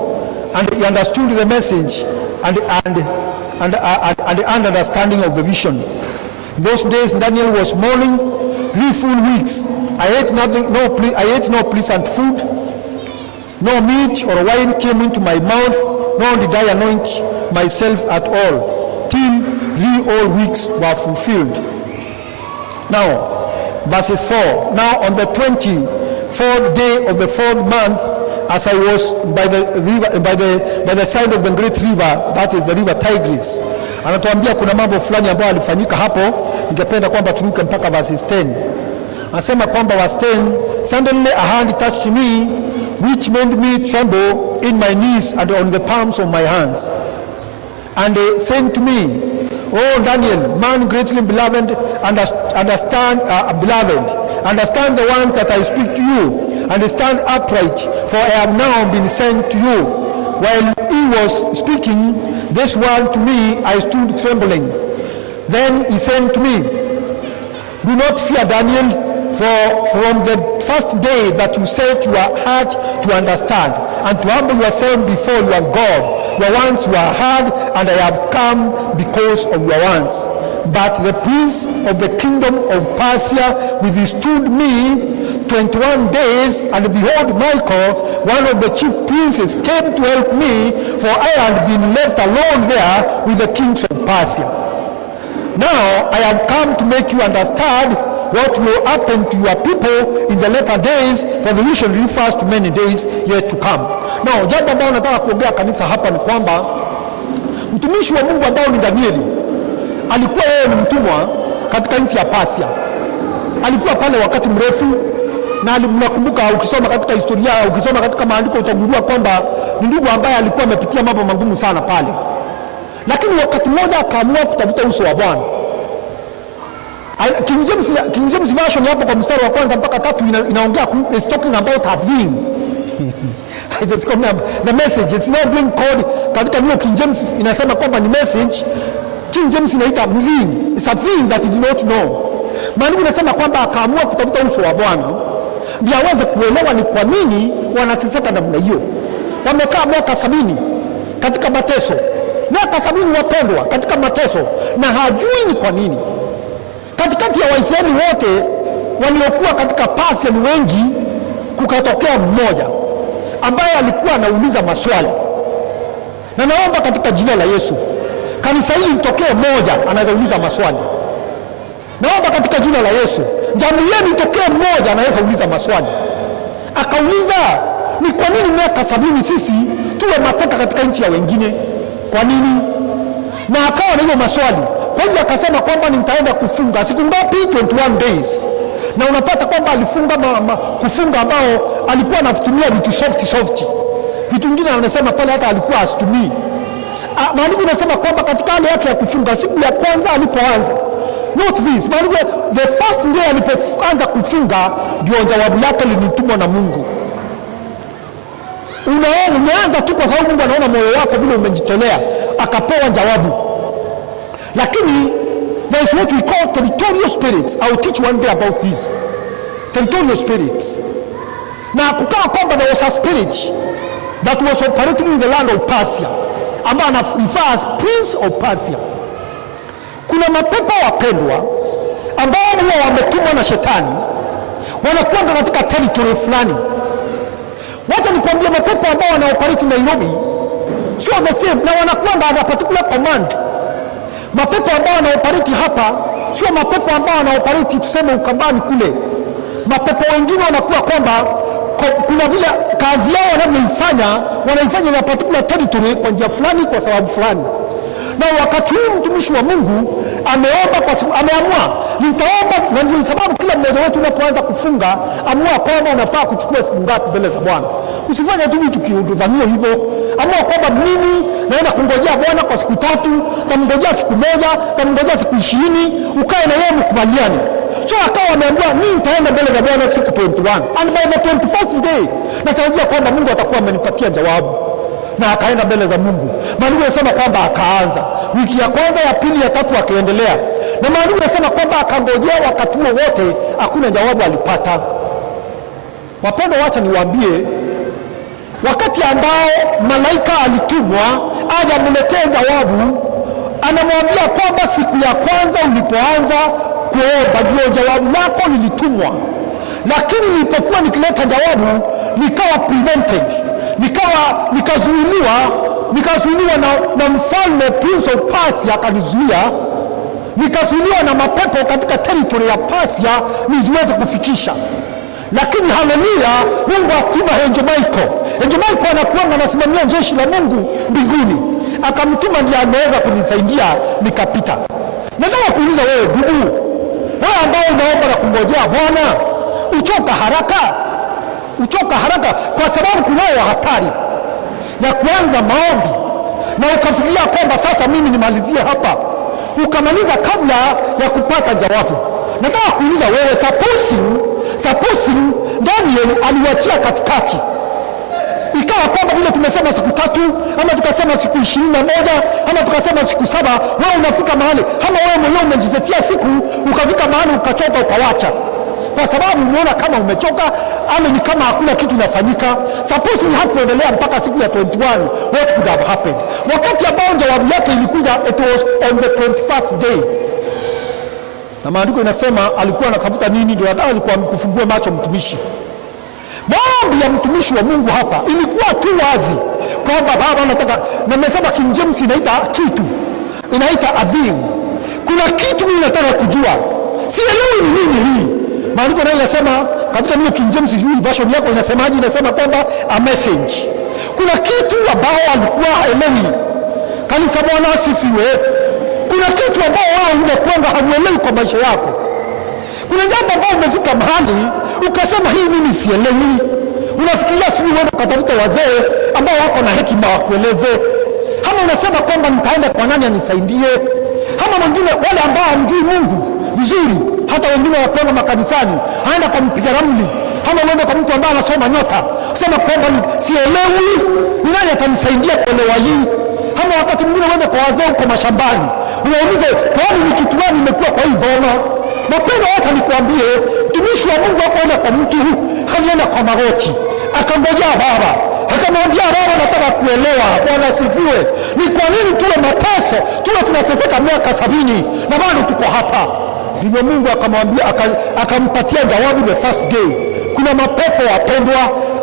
and he understood the message and understanding of the vision. In those days Daniel was mourning 3 full weeks. I ate no pleasant food, no meat or wine came into my mouth, nor did I anoint myself at all, till 3 whole weeks were fulfilled. Now, verses 4. Now on the 24th day of the 4th month, as I was by the side of the great river, that is the river Tigris. Anatuambia kuna mambo fulani ambayo alifanyika hapo. Ningependa kwamba turuke mpaka verses 10. Anasema kwamba verse 10, suddenly a hand touched me, which made me tremble in my knees and on the palms of my hands. And said to me, "Oh Daniel, man greatly beloved, understand the ones that I speak to you, and stand upright, for I have now been sent to you." While he was speaking this word to me, I stood trembling. Then he said to me, "Do not fear, Daniel, for from the first day that you set your heart to understand and to humble yourself before your God, your wants were heard, and I have come because of your wants. But the prince of the kingdom of Persia withstood me 21 days, and behold, Michael, one of the chief princes, came to help me, for I had been left alone there with the kings of Persia. Now I have come to make you understand what will happen to your people in the latter days, for the vision refers to many days yet to come." Now, jambo ambalo nataka kuongea kanisa hapa ni kwamba mtumishi wa Mungu ambao ni Danieli alikuwa yeye ni mtumwa katika nchi ya Persia. Alikuwa pale wakati mrefu, na mnakumbuka, ukisoma katika historia, ukisoma katika maandiko utagundua kwamba ni ndugu ambaye alikuwa amepitia mambo magumu sana pale, lakini wakati mmoja akaamua kutafuta uso wa Bwana. King James version hapo kwa mstari wa kwanza mpaka 3 inaongea is talking about a thing. The message is not being called, katika New King James inasema kwamba ni message. King James inaita thing. It's a thing that he did not know. Maana inasema kwamba akaamua kutafuta uso wa Bwana ndio aweze kuelewa ni kwa nini wanateseka namna hiyo. Wamekaa miaka 70 katika mateso, miaka 70 wapendwa katika mateso, na hajui ni kwa nini. Katikati ya Waisraeli wote waliokuwa katika Persia ni wengi, kukatokea mmoja ambaye alikuwa anauliza maswali. Na naomba katika jina la Yesu, kanisa hili litokee mmoja anaweza maswali. Naomba katika jina la Yesu, jamii yenu itokee mmoja anaweza uliza maswali. Akauliza, ni kwa nini miaka 70 sisi tuwe mateka katika nchi ya wengine? Kwa nini? Na akawa na hiyo maswali. Kwa hivyo akasema kwamba nitaenda kufunga siku ngapi? 21 days. Na unapata kwamba alifunga kufunga ambao alikuwa anatumia vitu soft. Vitu vingine anasema pale hata alikuwa asitumii. Maandiko yanasema kwamba katika hali yake ya kufunga, siku ya kwanza alipoanza, not this, maandiko, the first day alipoanza kufunga ndio jawabu lake lilitumwa na Mungu. Umeanza tu kwa sababu Mungu anaona moyo wako vile umejitolea, akapewa jawabu. Lakini there is what we call territorial spirits. I will teach one day about this. Territorial spirits. Na kukawa kwamba there was a spirit that was operating in the land of Persia, ambaye anafaa as prince of Persia. Kuna mapepo wapendwa ambao huwa wametumwa na shetani, wanakuwa katika territory fulani. Wacha nikwambie, mapepo ambao wanaoperate Nairobi sio the same, na wanakuwa na particular command. Mapepo ambao wanaoperate hapa sio mapepo ambao wanaoperate tuseme Ukambani kule. Mapepo wengine wanakuwa kwamba kuna vile kazi yao wanaifanya na particular territory kwa njia fulani, kwa sababu fulani. Na wakati huu mtumishi wa Mungu ameamua, nitaomba, na ndio sababu kila mmoja wetu unapoanza kufunga, amua kwamba unafaa kuchukua siku ngapi mbele za Bwana. Usifanye tu vitu kiudhania hivyo, amua kwamba mimi naenda kungojea Bwana kwa siku 3, tamngojea siku 1, tamngojea siku 20, ukae na yeye mkubaliane. So akawa ameambiwa mimi nitaenda mbele za Bwana siku 21, and by the 21st day natarajia kwamba Mungu atakuwa amenipatia jawabu. Na akaenda mbele za Mungu. Maandiko yanasema kwamba akaanza wiki ya kwanza, ya pili, ya tatu, akaendelea. Na maandiko yanasema kwamba akangojea wakati huo wote, hakuna jawabu alipata. Wapendwa, wacha niwaambie, wakati ambao malaika alitumwa aje amletee jawabu, anamwambia kwamba siku ya kwanza ulipoanza kuomba ndio jawabu lako lilitumwa, lakini nilipokuwa nikileta jawabu nikawa prevented, nikazuiliwa na mfalme Prince of Persia akanizuia, nikazuiliwa na mapepo katika territory ya Persia niziweze kufikisha. Lakini haleluya, Mungu atuma Angel Michael. Angel Michael anakuwa anasimamia jeshi la Mungu mbinguni, akamtuma ndiye anaweza kunisaidia nikapita. Nataka kuuliza wewe ndugu, wewe ambao unaomba na kungojea Bwana, uchoka haraka kwa sababu kunao hatari ya kuanza maombi na ukafikiria kwamba sasa mimi nimalizie hapa, ukamaliza kabla ya kupata jawabu. Nataka kuuliza wewe, supposing Daniel aliwachia katikati, ikawa kwamba vile tumesema siku 3 ama tukasema siku 21 ama tukasema siku 7, wewe unafika mahali ama wewe mwenyewe umejisetia siku ukafika mahali ukachoka ukawacha, kwa sababu umeona kama umechoka ama ni kama hakuna kitu inafanyika. Supposing hakuendelea mpaka siku ya 21, what could have happened? Wakati ambao jawabu yake ilikuja, it was on the 21st day. Na maandiko inasema alikuwa anatafuta nini? Ndio nataka alikuwa kufumbue macho mtumishi. Maombi ya mtumishi wa Mungu hapa ilikuwa tu wazi kwamba Baba nataka, na nimesema King James inaita a thing. Kuna kitu mimi nataka kujua, sielewi ni nini hii. Maandiko nayo yanasema katika hiyo King James version yako inasemaje? Inasema kwamba a message. Kuna kitu ambao alikuwa haelewi. Kanisa, Bwana asifiwe. Kuna kitu ambao wao unakwenda hamuelewi kwa maisha yako. Kuna jambo ambao umefika mahali ukasema hii mimi sielewi. Unafikiria sio wewe ukatafuta wazee ambao wako na hekima wakueleze. Kama unasema kwamba nitaenda kwa nani anisaidie. Kama wengine wale ambao hamjui Mungu vizuri, hata wengine wakwenda makanisani, aenda kwa mpiga ramli, kama uende kwa mtu ambaye anasoma nyota, sema kwamba sielewi, ni nani atanisaidia kuelewa hii? Kama wakati mwingine uende kwa wazee huko mashambani, unaulize kwani ni kitu gani imekuwa kwa hii boma? Mapema hata nikwambie, mtumishi wa Mungu hakuenda kwa mtu huu, alienda kwa magoti, akangojea Baba, akamwambia Baba, nataka kuelewa. Bwana asifiwe. Ni kwa nini tuwe mateso, tuwe tunateseka miaka 70 na bado tuko hapa? Ndivyo Mungu akamwambia, akampatia jawabu the first day. Kuna mapepo wapendwa,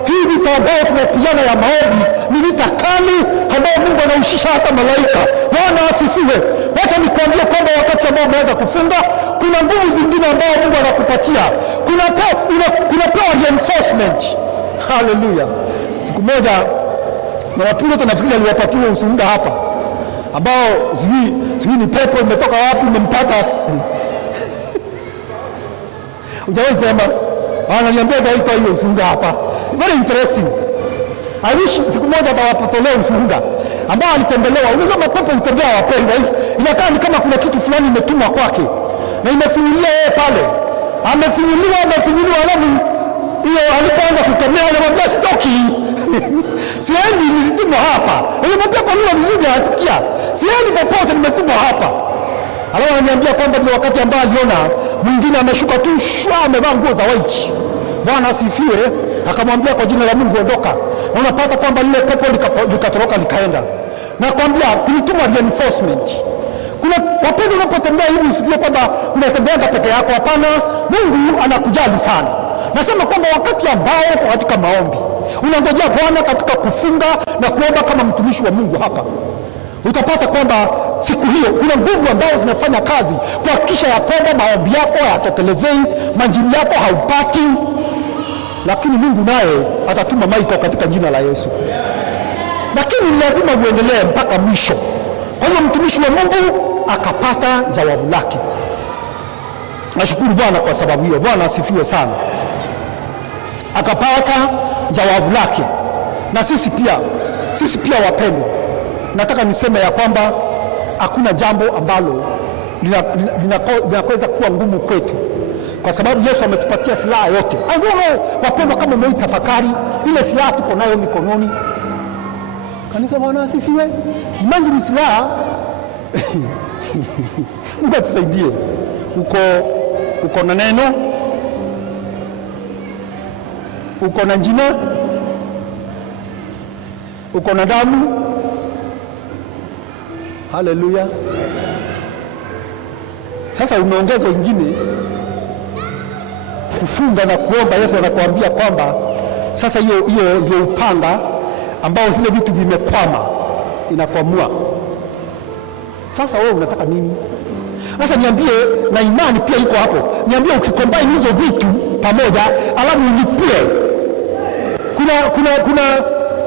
hii vita ambayo tunapigana ya maombi ni vita kali ambayo Mungu anahusisha hata malaika. Bwana asifiwe. Wacha nikwambie kwamba wakati ambao umeanza kufunga, kuna nguvu zingine ambayo Mungu anakupatia. Kunapewa reinforcement. Haleluya. Siku moja na wapilo tunafikiri aliwapatiwa ushuhuda hapa ambao sijui ni pepo imetoka wapi imempata. Ujawahi sema, ananiambia jaitoa hiyo ushuhuda hapa. Very interesting. I wish siku moja atawapotolea ushuhuda ambao alitembelewa. Unajua mapepo hutembea wapendwa. Inakaa ni kama kuna kitu fulani imetumwa kwake na imefinyilia yeye pale. Amefinyilia alafu hiyo alipoanza kutembea anamwambia sitoki. Siendi, nilitumwa hapa. Nilimwambia kwa nini vizuri asikia. Siendi popote, nimetumwa hapa. Alafu ananiambia kwamba ni wakati ambao aliona mwingine ameshuka tu amevaa nguo za white. Bwana asifiwe. Akamwambia kwa jina la Mungu ondoka. Na unapata kwamba lile pepo likatoroka likaenda. Na kwambia kulitumwa reinforcement. Kuna wapendwa, unapotembea hivi usifikirie kwamba unatembea peke yako. Hapana, Mungu anakujali sana. Nasema kwamba wakati ambao uko katika maombi, unangojea Bwana katika kufunga na kuomba kama mtumishi wa Mungu hapa, utapata kwamba siku hiyo kuna nguvu ambazo zinafanya kazi kuhakikisha ya kwamba maombi yako hayatokelezei, majibu yako haupati, lakini Mungu naye atatuma malaika katika jina la Yesu. Lakini lazima uendelee mpaka mwisho. Kwa hiyo mtumishi wa Mungu akapata jawabu lake. Nashukuru Bwana kwa sababu hiyo. Bwana asifiwe sana. Akapata jawabu lake. Na sisi pia sisi pia wapendwa, nataka niseme ya kwamba hakuna jambo ambalo linaweza kuwa ngumu kwetu, kwa sababu Yesu ametupatia silaha yote. Wapendwa, kama umeitafakari ile silaha tuko nayo mikononi. Kanisa, Bwana asifiwe. Imagine silaha Mungu atusaidie. Uko na neno, uko na jina, uko na damu. Haleluya. Sasa umeongezwa ingine, kufunga na kuomba. Yesu anakuambia kwamba sasa hiyo ndio upanga ambao zile vitu vimekwama inakwamua. Sasa wewe unataka nini? Sasa niambie, na imani pia iko hapo. Niambie, ukikombine hizo vitu pamoja alafu ulipie,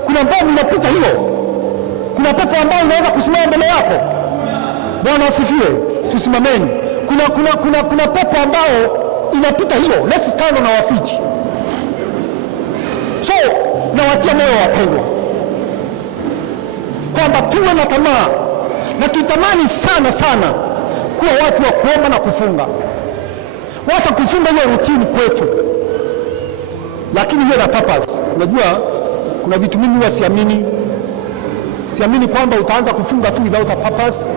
kuna mbao inapita hiyo, kuna pepo ambao unaweza kusimama mbele yako. Bwana asifiwe. Tusimameni. Kuna pepo ambao inapita hiyo. Let's stand on our feet. So nawatia moyo wapendwa, kwamba tuwe na tamaa na tutamani sana sana kuwa watu wa kuomba na kufunga. Wacha kufunga hiyo routine kwetu, lakini iwe na purpose. Unajua kuna vitu mimi huwa siamini kwamba utaanza kufunga tu without a purpose,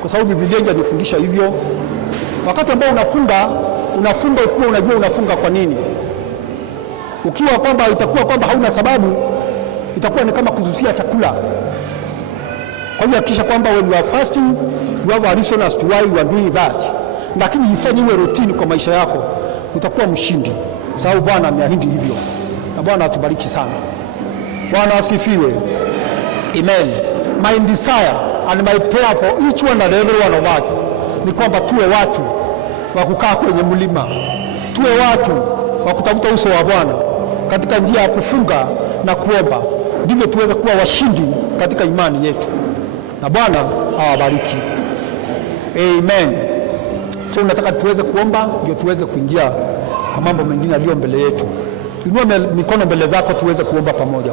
kwa sababu Biblia inanifundisha hivyo. Wakati ambao unafunga ukiwa unajua unafunga kwa nini. Ukiwa kwamba itakuwa kwamba hauna sababu, itakuwa ni kama kuzusia chakula. Kwa hiyo hakikisha kwamba when you are fasting you have a reason as to why you are doing that. Lakini ifanye iwe routine kwa maisha yako, utakuwa mshindi, sababu Bwana ameahidi hivyo. Na Bwana atubariki sana. Bwana asifiwe. Amen. My desire and my prayer for each one and every one of us ni kwamba tuwe watu wa kukaa kwenye mlima, tuwe watu wa kutafuta uso wa Bwana katika njia ya kufunga na kuomba, ndivyo tuweze kuwa washindi katika imani yetu. Na Bwana awabariki. Amen. So nataka tuweze kuomba ndio tuweze kuingia kwa mambo mengine yaliyo mbele yetu. Inua mikono mbele zako tuweze kuomba pamoja.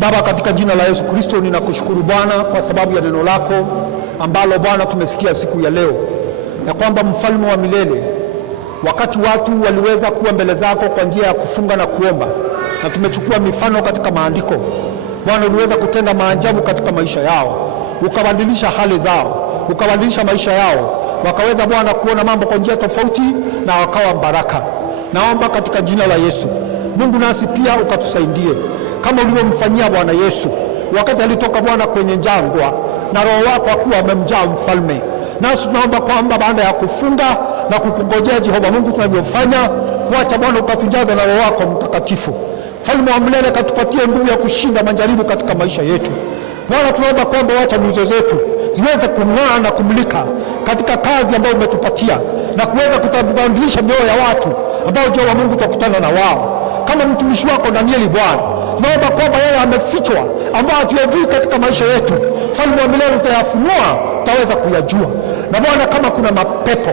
Baba, katika jina la Yesu Kristo ninakushukuru Bwana kwa sababu ya neno lako ambalo Bwana tumesikia siku ya leo, ya kwamba mfalme wa milele, wakati watu waliweza kuwa mbele zako kwa njia ya kufunga na kuomba, na tumechukua mifano katika maandiko, Bwana uliweza kutenda maajabu katika maisha yao, ukabadilisha hali zao, ukabadilisha maisha yao, wakaweza Bwana kuona mambo kwa njia tofauti na wakawa baraka. Naomba katika jina la Yesu, Mungu, nasi pia ukatusaidie kama ulivyomfanyia Bwana Yesu wakati alitoka Bwana kwenye jangwa na Roho wako akuwa amemjaa mfalme. Nasi tunaomba kwamba baada ya kufunga na kukungojea Jehova Mungu tunavyofanya, wacha Bwana ukatujaza na Roho wako Mtakatifu. Mfalme wa milele, katupatie nguvu ya kushinda majaribu katika maisha yetu. Bwana, tunaomba kwamba wacha nyuso zetu ziweze kung'aa na kumulika katika kazi ambayo umetupatia, na kuweza kutabadilisha mioyo ya watu ambao Jehova Mungu tutakutana na wao. Kama mtumishi wako Danieli, Bwana, tunaomba kwamba yeye amefichwa ambao hatuyajui katika maisha yetu, Mfalme wa milele utayafunua, utaweza kuyajua. Na Bwana, kama kuna mapepo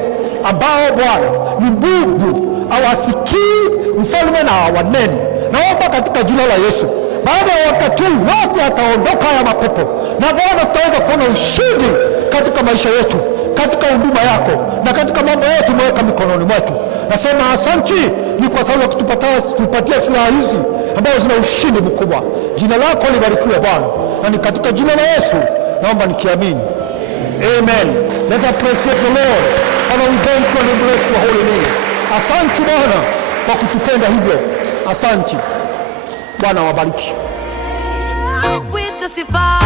ambao Bwana ni mbubu hawasikii mfalme na hawaneni, naomba katika jina la Yesu, baada ya wakati wote ataondoka haya mapepo, na Bwana tutaweza kuona ushindi katika maisha yetu, katika huduma yako na katika mambo yetu mweka mikononi mwetu. Nasema asante ni kwa sababu ya kutupatia silaha hizi ambazo zina ushindi mkubwa. Jina lako libarikiwe Bwana, na ni katika jina la Yesu naomba nikiamini. Amen. Let's appreciate the Lord. Father, we thank you and bless your holy name. Asante Bwana kwa kutupenda hivyo. Asante. Bwana wabariki. We testify.